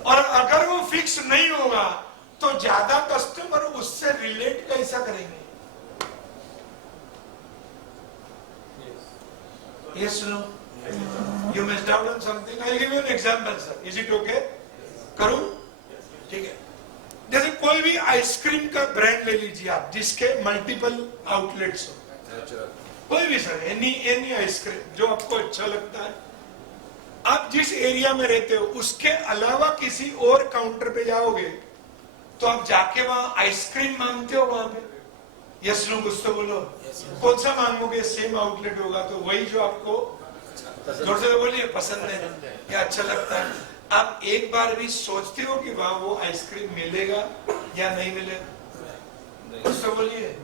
और अगर वो फिक्स नहीं होगा तो ज्यादा कस्टमर उससे रिलेट कैसा करेंगे? Yes, no. You missed out on something. I'll give you an example, sir. Is it okay? करूं? ठीक है। जैसे कोई भी आइसक्रीम का ब्रांड ले लीजिए आप, जिसके मल्टीपल आउटलेट्स हो, कोई भी सर, एनी आइसक्रीम जो आपको अच्छा लगता है। आप जिस एरिया में रहते हो उसके अलावा किसी और काउंटर पे जाओगे तो आप जाके वहां आइसक्रीम मांगते हो वहां पे। यस नो कुछ तो बोलो। कौन सा मांगोगे? सेम आउटलेट होगा तो वही जो आपको जोर से बोलिए पसंद है या अच्छा लगता है। आप एक बार भी सोचते हो कि वहां वो आइसक्रीम मिलेगा या नहीं मिलेगा? कुछ तो बोलिए।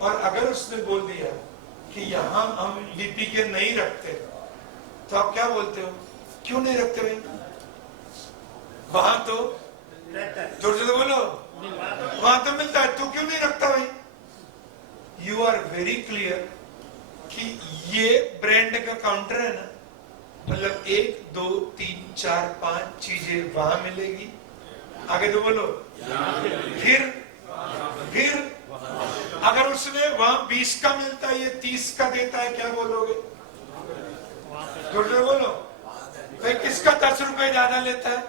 और अगर उसने बोल दिया कि यहाँ हम लिपिके नहीं रखते तो आप क्या बोलते हो? क्यों नहीं रखते भाई? वहां तो जोर से तो बोलो, वहां तो मिलता है, तू क्यों नहीं रखता भाई? यू आर वेरी क्लियर कि ये ब्रांड का काउंटर है ना, मतलब 1 2 3 4 5 चीजें वहां मिलेगी, आगे तो बोलो। फिर अगर उसने वहां 20 का मिलता है, ये 30 का देता है, क्या बोलोगे? जोर बोलो। भाई किसका 10 रुपए ज्यादा लेता है?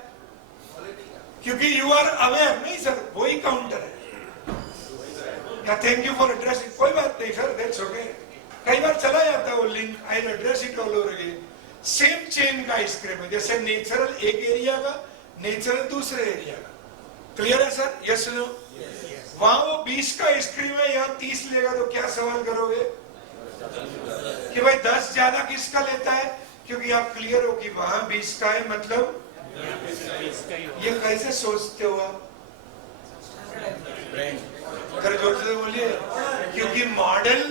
क्योंकि यू आर अवेयर। नहीं सर वही काउंटर है। Thank you for addressing. कोई बात नहीं सर, दैट्स ओके। कई बार चला जाता है वो link, I address it all over again. Same chain का आइसक्रीम है, जैसे नेचुरल एक एरिया का, नेचुरल दूसरे एरिया का। क्लियर है सर? Yes no. वहां वो 20 का आइसक्रीम है, यहाँ 30 लेगा तो क्या सवाल करोगे कि भाई 10 ज्यादा किसका लेता है? क्योंकि आप क्लियर हो कि वहां 20 का है, मतलब ये कैसे सोचते हो आप? अगर जोर से बोलिए, क्योंकि मॉडल।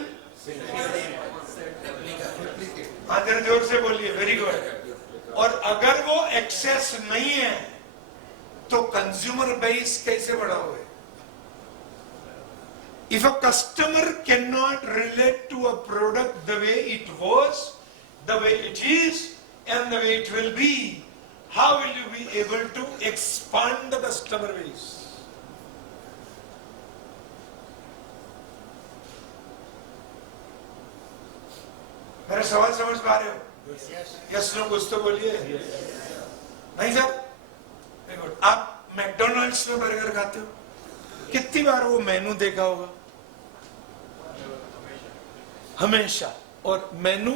अगर जोर से बोलिए, वेरी गुड। और अगर वो एक्सेस नहीं है तो कंज्यूमर बेस कैसे बढ़ाओगे? If a customer cannot relate to a product the way it was, the way it is, and the way it will be, how will you be able to expand the customer base? मेरा सवाल समझ पा रहे हो? Yes no कुछ तो बोलिए। नहीं सर? Very good. आप मैकडोनल्ड्स में बर्गर खाते हो, कितनी बार वो मेनू देखा होगा? हमेशा। और मेनू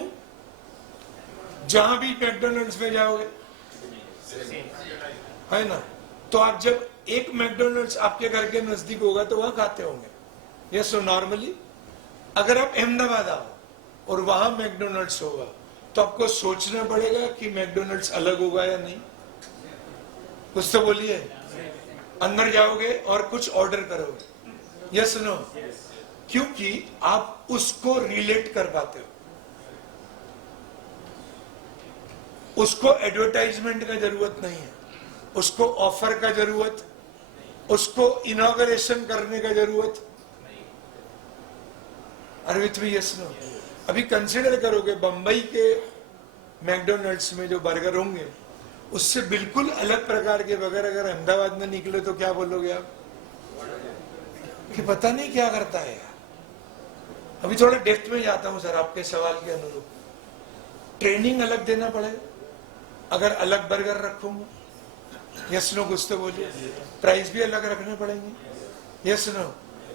जहां भी मैकडोनल्ड्स में जाओगे है ना, तो आप जब एक मैकडोनल्ड्स आपके घर के नजदीक होगा तो वहां खाते होंगे। यस, नॉर्मली अगर आप अहमदाबाद आओ और वहां मैकडोनल्ड्स होगा तो आपको सोचना पड़ेगा कि मैकडोनल्ड्स अलग होगा या नहीं। कुछ तो बोलिए। अंदर जाओगे और कुछ ऑर्डर करोगे। Yes no? क्योंकि आप उसको रिलेट कर पाते हो, उसको एडवर्टाइजमेंट का जरूरत नहीं है, उसको ऑफर का जरूरत, उसको इनॉग्रेशन करने का जरूरत? Are with me? Yes no? अभी कंसिडर करोगे बंबई के मैकडोनल्ड्स में जो बर्गर होंगे उससे बिल्कुल अलग प्रकार के बर्गर अगर अहमदाबाद में निकले तो क्या बोलोगे आप? कि पता नहीं क्या करता है यार। अभी थोड़ा डेप्थ में जाता हूं सर आपके सवाल के अनुरूप। ट्रेनिंग अलग देना पड़ेगा अगर अलग बर्गर रखूंगा। Yes no? कुछ तो बोलिए। प्राइस भी अलग रखने पड़ेंगे। Yes no?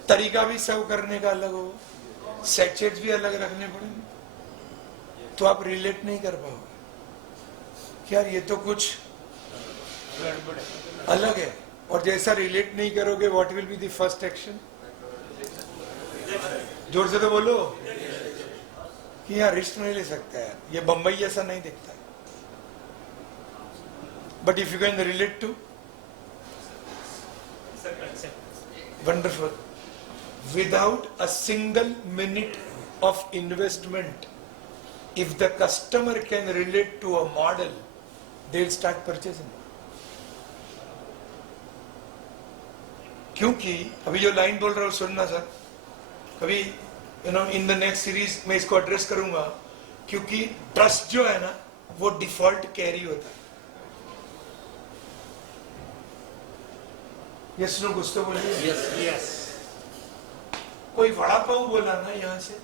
तरीका भी सर्व करने का अलग होगा, सेचेट्स भी अलग रखने पड़ेंगे। तो आप रिलेट नहीं कर पाओगे यार, ये तो कुछ अलग है। और जैसा रिलेट नहीं करोगे, what will be the first action? जोर से तो बोलो कि यार रिस्क नहीं ले सकता यार, ये बंबई जैसा नहीं दिखता है। But if you can relate to, wonderful. Without a single minute of investment, if the customer can relate to a model, they'll start purchasing. क्योंकि अभी जो लाइन बोल रहा हूं सुनना सर, कभी इन द नेक्स्ट सीरीज में इसको एड्रेस करूंगा, क्योंकि ट्रस्ट जो है ना वो डिफॉल्ट कैरी होता है। Yes no? कुछ तो बोलिए। यस। कोई वड़ा पाव बोला ना यहाँ से,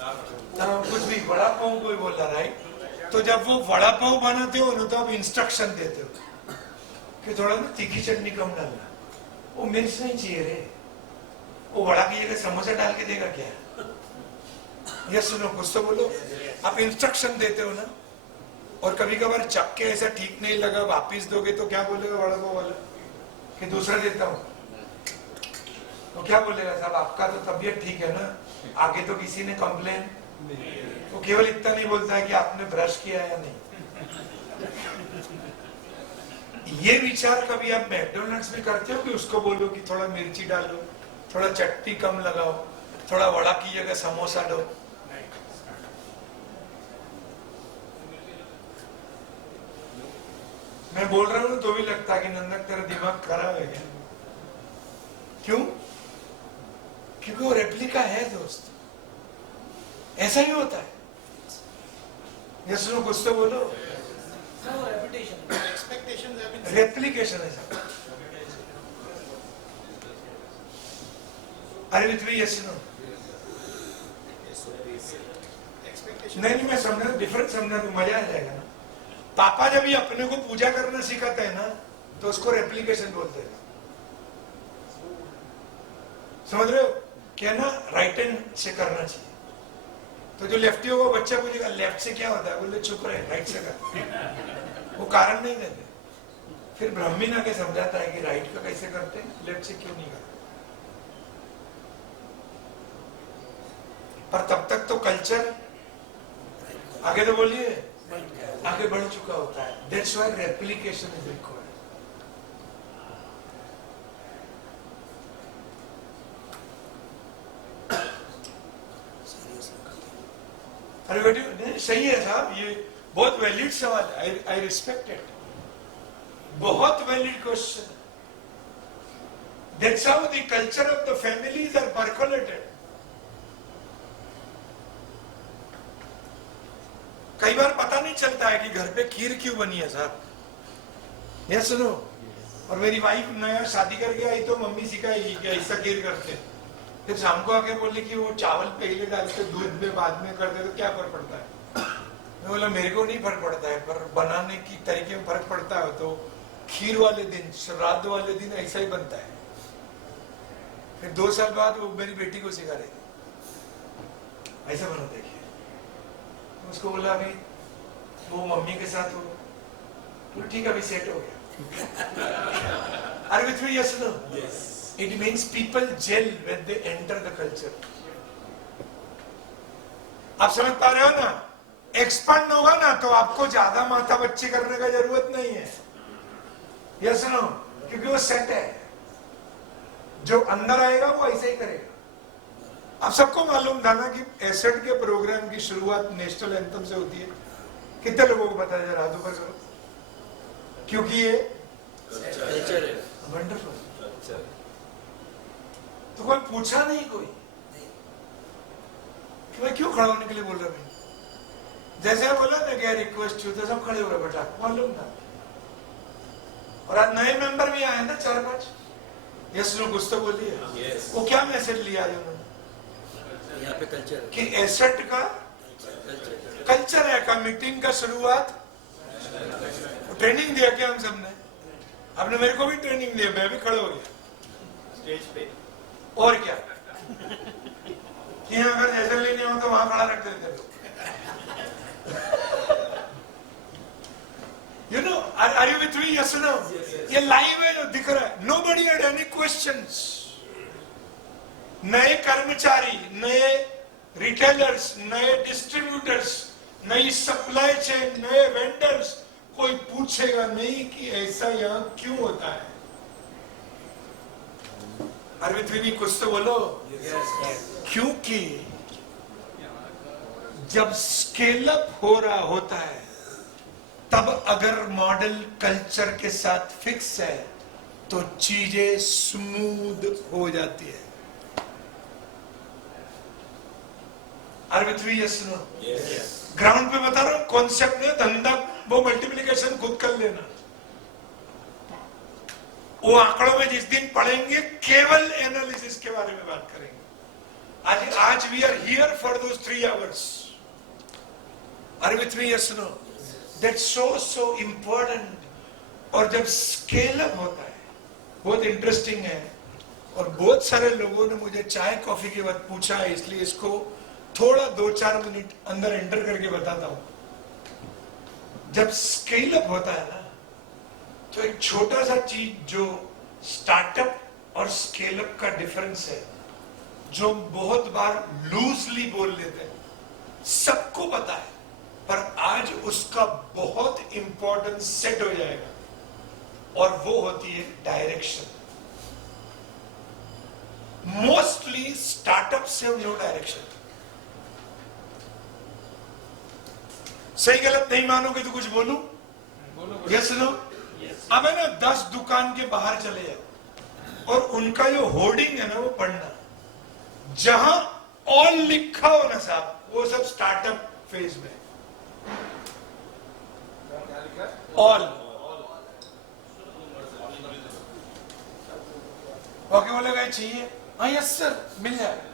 कुछ भी वड़ा पाव कोई बोला, राइट? तो जब वो वड़ा पाव बनाते हो ना तो आप इंस्ट्रक्शन देते हो कि थोड़ा ना तीखी चटनी कम डालना, वो मिर्च नहीं चाहिए रे, वो वड़ा की जगह समोसा डाल के देगा क्या? Yes no? कुछ तो बोलो। आप इंस्ट्रक्शन देते हो ना। और कभी कभार चख के ऐसा ठीक नहीं लगा, वापिस दोगे तो क्या बोलेगा वड़ा पाव वाला कि दूसरा देता हूं? तो क्या बोलेगा? साहब आपका तो तबीयत ठीक है ना, आगे तो किसी ने कंप्लेन? वो केवल इतना नहीं बोलता है कि आपने ब्रश किया या नहीं। ये विचार कभी आप मैकडोनल्ड्स में करते हो कि उसको बोलो कि थोड़ा मिर्ची डालो, थोड़ा चटनी कम लगाओ, थोड़ा वड़ा की जगह समोसा दो? मैं बोल रहा हूं तो भी लगता है कि नंदक तेरा दिमाग खराब है क्या? क्यों? क्योंकि वो रेप्लिका है दोस्त, ऐसा ही होता है। Yes no? कुछ तो बोलो। रेप्लिकेशन है सर। अरे विथ मी? Yes no? नहीं, मैं समझा, डिफरेंट समझा तो मजा आ जाएगा ना। पापा जब ये अपने को पूजा करना सिखाते हैं ना तो उसको रेप्लिकेशन बोलते हैं। समझ रहे हो? क्या ना राइट हैंड से करना चाहिए। तो जो लेफ्टी होगा बच्चा बोलेगा लेफ्ट से क्या होता है, बोले चुप रहे, राइट से कर। वो कारण नहीं देते। फिर ब्राह्मण आके समझाता है कि राइट का कैसे करते हैं, लेफ्ट से क्यों नहीं करते। पर तब तक तो कल्चर आगे, तो बोलिए, आगे बढ़ चुका होता है। That's why replication is required. अरे बेटी सही है साहब, ये बहुत वैलिड सवाल है। आई रिस्पेक्ट इट, बहुत valid question. That's how the culture of the families are percolated. कई बार पता नहीं चलता है कि घर पे खीर क्यों बनी है साहब। Yes no? और मेरी वाइफ नया शादी करके आई तो मम्मी सिखाई कि ऐसा खीर करते। फिर शाम को आके बोले कि वो चावल पहले डालते दूध में बाद में करते तो क्या फर्क पड़ता है? मैं बोला मेरे को नहीं फर्क पड़ता है, पर बनाने की तरीके में फर्क पड़ता है। तो खीर वाले दिन, श्राद्ध वाले दिन ऐसा ही बनता है। फिर 2 साल बाद वो मेरी बेटी को सिखा रही थी ऐसा बना, देखिए। उसको बोला अभी वो मम्मी के साथ हो तो ठीक है, अभी सेट हो गया। अरे with me? Yes no? It means people gel when they enter the culture. आप समझ पा रहे हो ना? एक्सपांड होगा ना तो आपको ज्यादा माथा बच्ची करने का जरूरत नहीं है। Yes no? क्योंकि वो सेट है। जो अंदर आएगा वो ऐसे ही करेगा। आप सबको मालूम था ना कि एसेट के प्रोग्राम की शुरुआत नेशनल एंथम से होती है। कितने लोगों को पता है? जरा हाथों पर करो। क्योंकि ये वंडरफुल। अच्छा। तो कोई पूछा नहीं कोई कि मैं क्यों खड़ा होने के लिए बोल रहा हूँ। जैसे बोला ना क्या रिक्वेस्ट तो सब खड़े हुए बेटा, मालूम था। और आज नए मेंबर भी आए ना 4-5। यस नो कुछ तो बोलिए। Yes. वो क्या मैसेज लिया है उन्होंने यहाँ पे कल्चर कि एसेट का कल्चर है का मीटिंग का शुरुआत ट्रेनिंग दिया क्या हम सबने। आपने मेरे को भी ट्रेनिंग दिया, मैं भी खड़ा हो गया स्टेज पे। और क्या कि अगर जैसे लेने हो तो वहां खड़ा रख देते लोग। You know are you with me? Yes no? ये लाइव है जो दिख रहा है। Nobody had any questions. नए कर्मचारी, नए रिटेलर्स, नए डिस्ट्रीब्यूटर्स, नई सप्लाई चेन, नए वेंडर्स, कोई पूछेगा नहीं कि ऐसा यहां क्यों होता है। अरविंद विनी कुछ तो बोलो। क्योंकि जब स्केल अप हो रहा होता है तब अगर मॉडल कल्चर के साथ फिक्स है तो चीजें स्मूथ हो जाती है। अरविंद विनी यस नो? ग्राउंड पे बता रहा हूं, कॉन्सेप्ट में धंधा वो मल्टीप्लिकेशन खुद कर लेना। वो आंकड़ों में जिस दिन पढ़ेंगे केवल एनालिसिस के बारे में बात करेंगे। आज we are here for those 3 hours. Are with me? Yes no? That's so important. और जब स्केल अप होता है बहुत इंटरेस्टिंग है। और बहुत सारे लोगों ने मुझे चाय कॉफी के बाद पूछा है, इसलिए इसको थोड़ा 2-4 मिनट अंदर एंटर करके बताता हूं। जब स्केल अप होता है ना तो एक छोटा सा चीज जो स्टार्टअप और स्केल अप का डिफरेंस है, जो बहुत बार लूजली बोल लेते हैं, सबको पता है, पर आज उसका बहुत इंपॉर्टेंस सेट हो जाएगा और वो होती है डायरेक्शन। मोस्टली स्टार्टअप से नो डायरेक्शन। सही गलत नहीं मानोगे तो कुछ बोलूं? Yes no? अब है ना 10 दुकान के बाहर चले जाओ और उनका जो होर्डिंग है ना वो पढ़ना। जहां ऑल लिखा हो ना साहब, वो सब स्टार्टअप फेज में। ऑल ओके बोलेगा चाहिए? हाँ यस सर, मिल जाएगा।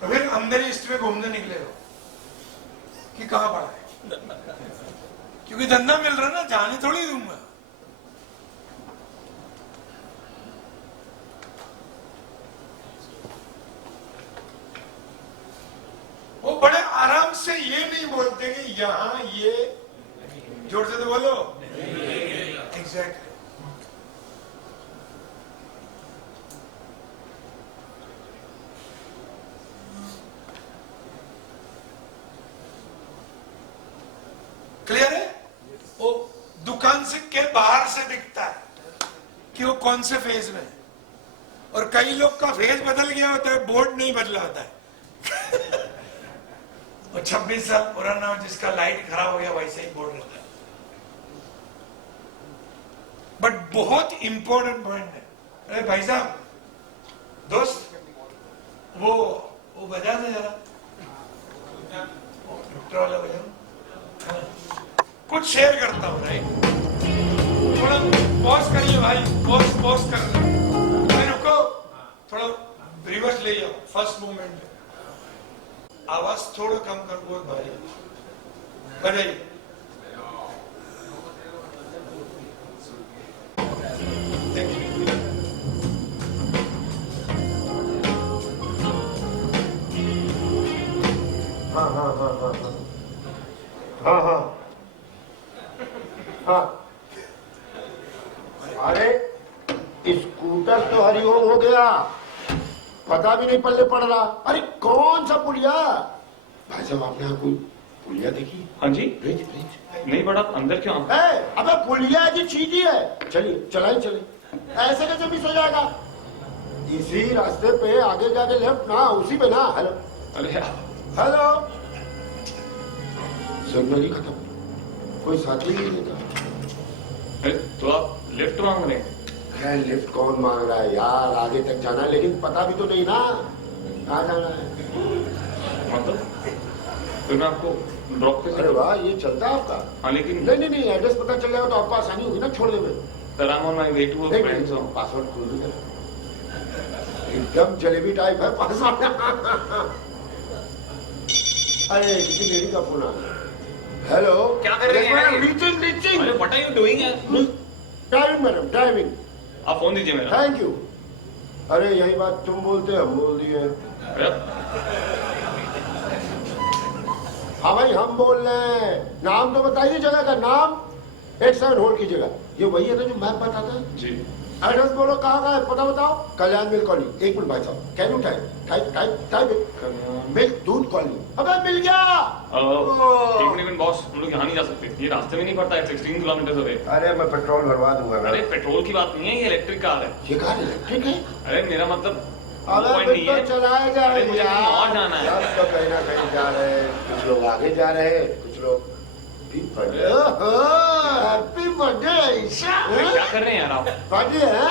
फिर अंदर ही इस्ट में घूमने निकले हो कि कहां पड़ा है, क्योंकि धंधा मिल रहा ना, जाने थोड़ी दूंगा। वो बड़े आराम से ये नहीं बोलते कि यहां ये, जोर से तो बोलो। एग्जैक्टली। क्लियर है? वो दुकान से के बाहर से दिखता है कि वो कौन से फेज में है। और कई लोग का फेज बदल गया होता है, बोर्ड नहीं बदला होता है। और 26 साल पुराना हो जिसका लाइट खराब हो गया वैसे ही बोर्ड रहता है। बट बहुत इंपॉर्टेंट पॉइंट है। अरे भाई साहब, दोस्त, वो बजा दे जरा, ट्रैक्टर वाला बजा। कुछ शेयर करता हूं, राइट? थोड़ा पॉज करिए भाई, पॉज कर रहे हैं। रुको, थोड़ा रिवर्स ले जाओ, फर्स्ट मूवमेंट। आवाज थोड़ा कम कर, बहुत भारी बजाइए। हाँ हाँ हाँ हाँ हाँ हाँ हाँ। अरे स्कूटर तो हरिओम हो गया, पता भी नहीं पल्ले पड़ रहा। अरे कौन सा पुलिया? भाई साहब आपने यहाँ कोई पुलिया देखी? हाँ जी। ब्रिज ब्रिज नहीं बड़ा, अंदर क्यों? अबे पुलिया है जी, चीटी है। चलिए चलाइए चलिए, ऐसे कैसे मिस हो जाएगा? इसी रास्ते पे आगे जाके लेफ्ट ना, उसी पे ना। हेलो अरे हेलो, सिग्नल ही खत्म, कोई साथी नहीं देता। अरे तो आप लिफ्ट मांग रहे हैं? है लिफ्ट कौन मांग रहा है यार, आगे तक जाना है लेकिन पता भी तो नहीं ना कहाँ जाना है। मतलब फिर मैं आपको ड्रॉप कर अरे वाह, ये चलता है आपका? हाँ लेकिन नहीं एड्रेस पता चल जाएगा तो आपको आसानी होगी ना छोड़ने में। Sir I am on my way to a friends home. Password खोल दो, एकदम जलेबी टाइप है पासवर्ड। अरे किसी लेडी का फोन आ गया। हेलो, क्या कर रहे हैं? रीचिंग अरे व्हाट आर यू डूइंग यार? Driving madam driving. आप फोन दीजिए मेरा। Thank you. अरे यही बात तुम बोलते हम बोल दिए। अरे हाँ भाई हम बोल रहे हैं, नाम तो बताइए जगह का नाम। 87 होल्ड की जगह, ये वही है ना जो मैप बताता है? जी। एड्रेस बोलो कहाँ का है, पता बताओ। कल्याण मिल्क कॉलोनी। एक मिनट भाई साहब, कैन यू टाइप मिल्क दूध कॉलोनी। अबे मिल गया। एक मिनट बॉस, हम लोग यहाँ नहीं जा सकते, ये रास्ते में नहीं पड़ता है, 16 किलोमीटर अवे। अरे मैं पेट्रोल भरवा दूंगा ना। अरे पेट्रोल की बात नहीं है, ये इलेक्ट्रिक कार है। ये कार इलेक्ट्रिक है? अरे मेरा मतलब अबे point फिर नहीं तो है। चलाए जा अरे रहे मुझे कहीं और जाना है। सब तो कहीं ना कहीं जा रहे हैं, कुछ लोग आगे जा रहे हैं, कुछ लोग हैप्पी बर्थडे ईशा। अरे क्या कर रहे हैं यार आप? बर्थडे है?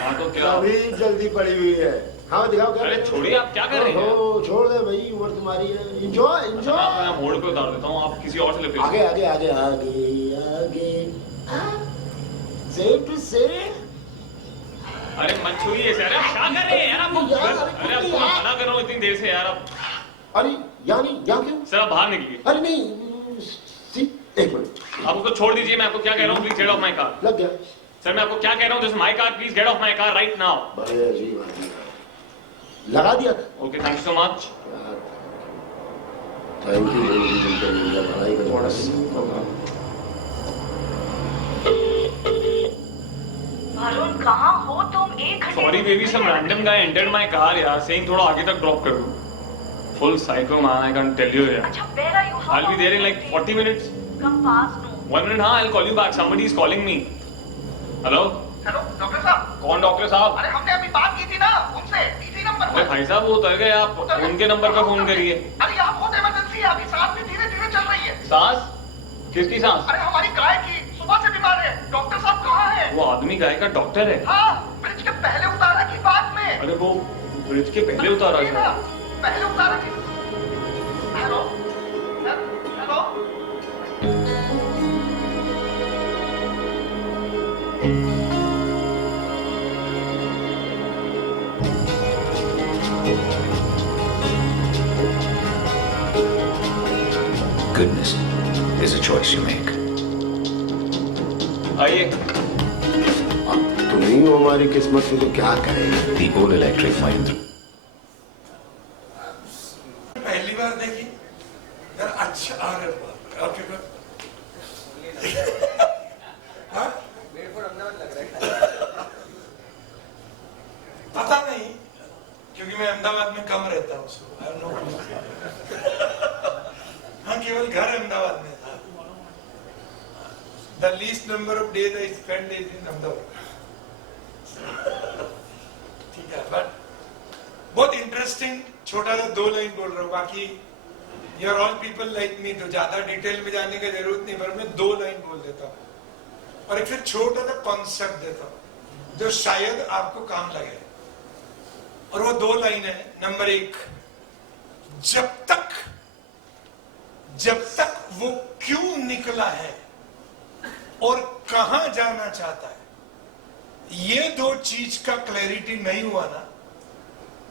हाँ तो क्या? अभी जल्दी पड़ी हुई है। हाँ दिखाओ क्या। अरे छोड़िए, आप क्या कर रहे हैं? छोड़ दे भाई, उम्र तुम्हारी है। एंजॉय अच्छा, मैं मोड़ पे उतार देता हूँ, आप किसी और से लिफ्ट आगे आगे आगे आगे आगे। Safe to safe. अरे मत छुइए सर, आप क्या कर रहे हैं यार? आपको अरे आपको मैं मना कर रहा हूँ इतनी देर से यार। आप अरे यहाँ क्यों? सर आप बाहर निकलिए। अरे नहीं, एक मिनट। आप उसको छोड़ दीजिए, मैं आपको क्या कह रहा हूँ, please get off my car. लग गया। सर मैं आपको क्या कह रहा हूँ, this is my car, please get off my car right now. बड़े अजीब लगा दिया था। Okay thank you so much. Thank you. भलाई का अरुण कहाँ हो तुम? 1 घंटे sorry baby, some random guy entered my car यार, सेइंग थोड़ा आगे तक ड्रॉप कर दो। Full psycho man, I can tell you यार। अच्छा where are you? I'll be there in like 40 minutes. Come fast no. 1 minute, हाँ I'll call you back. Somebody is calling me. Hello hello doctor साहब। कौन doctor साहब? अरे हमने अभी बात की थी ना उनसे, इसी नंबर अरे पर। भाई साहब वो उतर गए, आप उनके नंबर पर फोन करिए। अरे यहाँ बहुत इमरजेंसी है, अभी सांस भी धीरे धीरे चल रही है। सांस? किसकी सांस? अरे हमारी गाय की, सुबह से बीमार है। डॉक्टर साहब कहाँ है? वो आदमी गाय का डॉक्टर है? हाँ, ब्रिज के पहले उतारा की बाद में। अरे वो ब्रिज के पहले उतारा जी ना, है। पहले उतारा की। Hello hello. Goodness is a choice you make. आइए। तुम ही हो हमारी किस्मत की, तो क्या करें। The old electric Mahindra. पहली बार देखी यार, अच्छा आ रहे हो आपके पास। हाँ? पता नहीं, क्योंकि मैं अहमदाबाद में कम रहता हूँ, I have no clue. हाँ केवल घर अहमदाबाद में था। The least number of days I spent is in Ahmedabad. ठीक है, बट बहुत इंटरेस्टिंग। छोटा सा 2 लाइन बोल रहा हूँ, बाकी you are all people like me, तो ज्यादा डिटेल में जाने की जरूरत नहीं, पर मैं 2 लाइन बोल देता हूँ और एक फिर छोटा सा कॉन्सेप्ट देता हूँ जो शायद आपको काम लगे। और वो 2 लाइन है। नंबर 1, जब तक वो क्यों निकला है और कहां जाना चाहता है, ये 2 चीज का क्लैरिटी नहीं हुआ ना,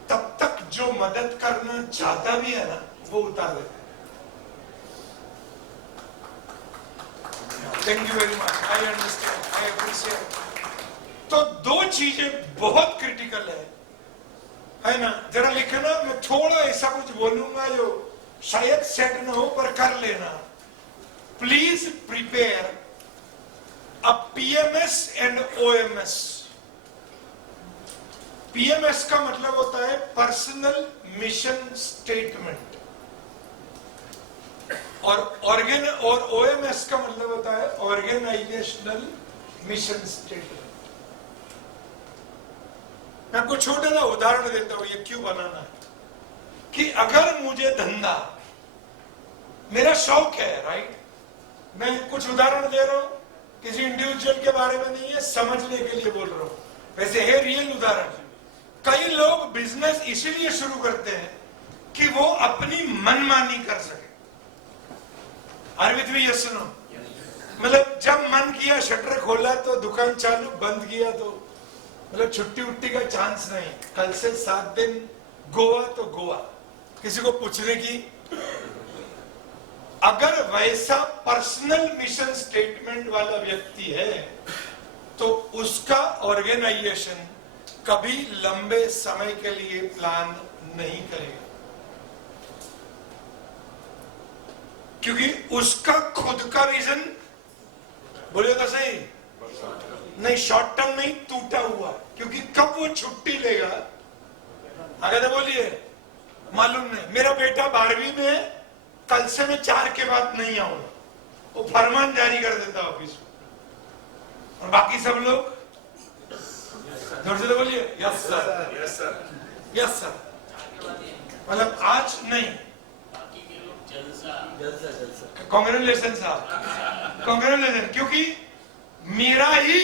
तब तक जो मदद करना चाहता भी है ना, वो उतार देता है। Thank you very much, I understand, I appreciate. तो 2 चीजें बहुत क्रिटिकल है ना। जरा लिखना, मैं थोड़ा ऐसा कुछ बोलूंगा जो शायद सेट ना हो, पर कर लेना। Please prepare a PMS and OMS। PMS का मतलब होता है पर्सनल मिशन स्टेटमेंट, और OMS का मतलब होता है ऑर्गेनाइजेशनल मिशन स्टेटमेंट। मैं आपको छोटा सा उदाहरण देता हूं, ये क्यों बनाना है कि अगर मुझे धंधा, मेरा शौक है, राइट, मैं कुछ उदाहरण दे रहा हूं किसी इंडिविजुअल के बारे में नहीं है, समझने के लिए बोल रहा हूं। वैसे है रियल उदाहरण। कई लोग बिजनेस इसीलिए शुरू करते हैं कि वो अपनी मनमानी कर सके। अरविंद भी यस नो, मतलब जब मन किया शटर खोला तो दुकान चालू, बंद किया तो मतलब छुट्टी उट्टी का चांस नहीं। कल से 7 दिन गोवा तो गोवा, किसी को पूछने की। अगर वैसा पर्सनल मिशन स्टेटमेंट वाला व्यक्ति है तो उसका ऑर्गेनाइजेशन कभी लंबे समय के लिए प्लान नहीं करेगा, क्योंकि उसका खुद का विजन, बोलिएगा सही नहीं, शॉर्ट टर्म नहीं, टूटा हुआ। क्योंकि कब वो छुट्टी लेगा, अगर बोलिए मालूम नहीं। मेरा बेटा 12वीं में है, कल से मैं 4 के बाद नहीं आऊंगा, वो फरमान जारी कर देता ऑफिस में। और बाकी सब लोग जोर से बोलिए yes sir, yes sir, yes sir, मतलब आज नहीं। कांग्रेचुलेशन साहब, कांग्रेचुलेशन। क्योंकि मेरा ही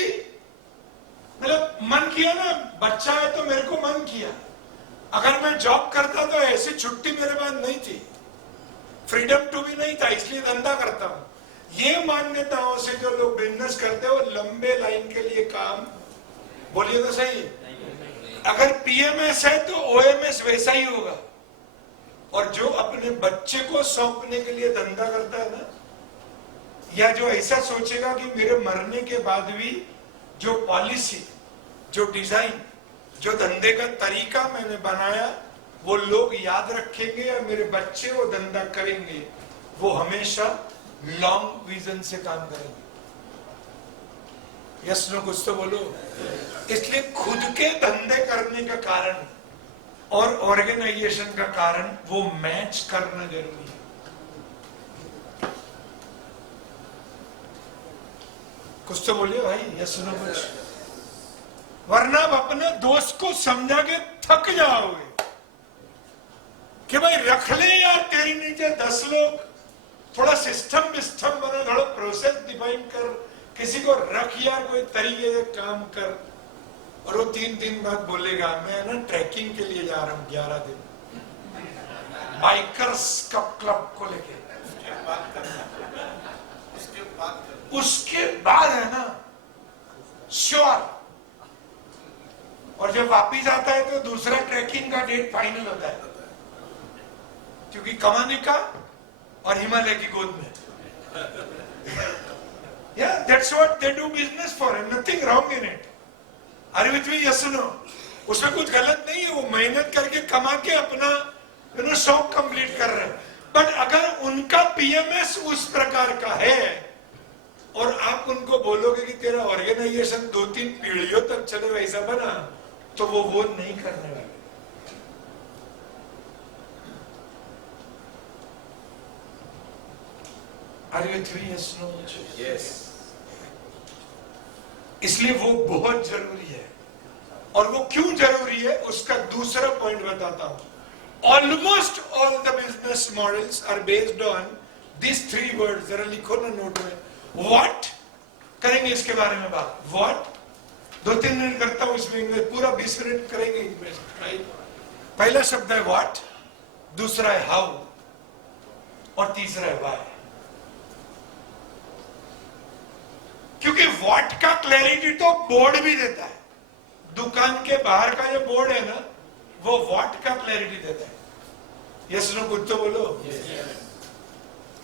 मतलब मन किया ना, बच्चा है तो मेरे को मन किया। अगर मैं जॉब करता तो ऐसी छुट्टी मेरे पास नहीं थी, फ्रीडम टू भी नहीं था, इसलिए धंधा करता हूं। ये मान्यताओं से जो लोग बिजनेस करते हैं वो लंबे लाइन के लिए काम, बोलिए तो सही। अगर पीएमएस है तो ओएमएस वैसा ही होगा। और जो अपने बच्चे को सौंपने के लिए धंधा करता है ना, या जो ऐसा सोचेगा कि मेरे मरने के बाद भी जो पॉलिसी, जो डिजाइन, जो धंधे का तरीका मैंने बनाया वो लोग याद रखेंगे या मेरे बच्चे वो धंधा करेंगे, वो हमेशा लॉन्ग विजन से काम करेंगे। यस नो, कुछ तो बोलो। इसलिए खुद के धंधे करने का कारण और ऑर्गेनाइजेशन का कारण वो मैच करना जरूरी है। कुछ तो बोलिए भाई, यस नो कुछ, वरना आप अपने दोस्त को समझा के थक जाओगे कि भाई रख ले यार, तेरी नीचे 10 लोग, थोड़ा सिस्टम बना, थोड़ा प्रोसेस डिफाइन कर, किसी को रख यार, कोई तरीके से काम कर। और वो 3 दिन बाद बोलेगा मैं ना ट्रैकिंग के लिए जा रहा हूं 11 दिन बाइकर्स क्लब को लेके। उसके बाद है ना श्योर। और जब वापिस आता है तो दूसरा ट्रैकिंग का डेट फाइनल होता है, क्योंकि कमाने का और हिमालय की गोद में। Yeah, that's what they do business for, and nothing wrong in it. Are you with me? Yes or no? उसमें कुछ गलत नहीं है, वो मेहनत करके कमा के अपना शौक कंप्लीट कर रहे हैं। बट अगर उनका पीएमएस उस प्रकार का है और आप उनको बोलोगे कि तेरा ऑर्गेनाइजेशन 2-3 पीढ़ियों तक चले वैसा बना, तो वो नहीं करने वाले। Are you with me? Yes, no? yes. इसलिए वो बहुत जरूरी है। और वो क्यों जरूरी है उसका दूसरा पॉइंट बताता हूं। Almost all the business models are based on this 3 words. जरा लिखो ना नोट में। व्हाट करेंगे इसके बारे में बात। व्हाट 2-3 मिनट करता हूं इसमें, इंग्लिश पूरा 20 मिनट करेंगे इंग्लिश। पहला शब्द है व्हाट, दूसरा है हाउ और तीसरा है व्हाई। क्योंकि व्हाट का क्लैरिटी तो बोर्ड भी देता है। दुकान के बाहर का जो बोर्ड है ना, वो व्हाट का क्लैरिटी देता है। यस नो, कुछ तो बोलो।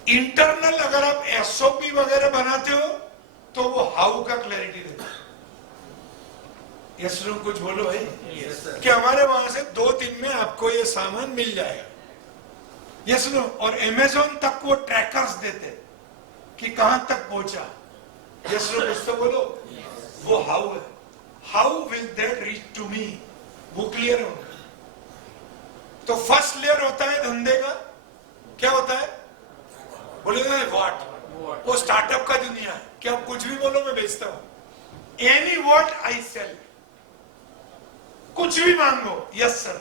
इंटरनल अगर आप एसओपी वगैरह बनाते हो तो वो हाउ का क्लैरिटी देता है। यस नो, कुछ बोलो भाई। कि हमारे वहां से 2 दिन में आपको ये सामान मिल जाएगा। Yes no. और अमेज़न तक वो ट्रैकर्स देते कि कहां तक पहुंचा। यस नो, कुछ तो बोलो। वो हाउ है। How will that reach to me, वो क्लियर होगा। तो फर्स्ट लेयर होता है धंधे का, क्या होता है बोलेगा व्हाट। वो स्टार्टअप का दुनिया है कि आप कुछ भी बोलो मैं बेचता हूं। एनी व्हाट आई सेल, कुछ भी मांगो, यस सर।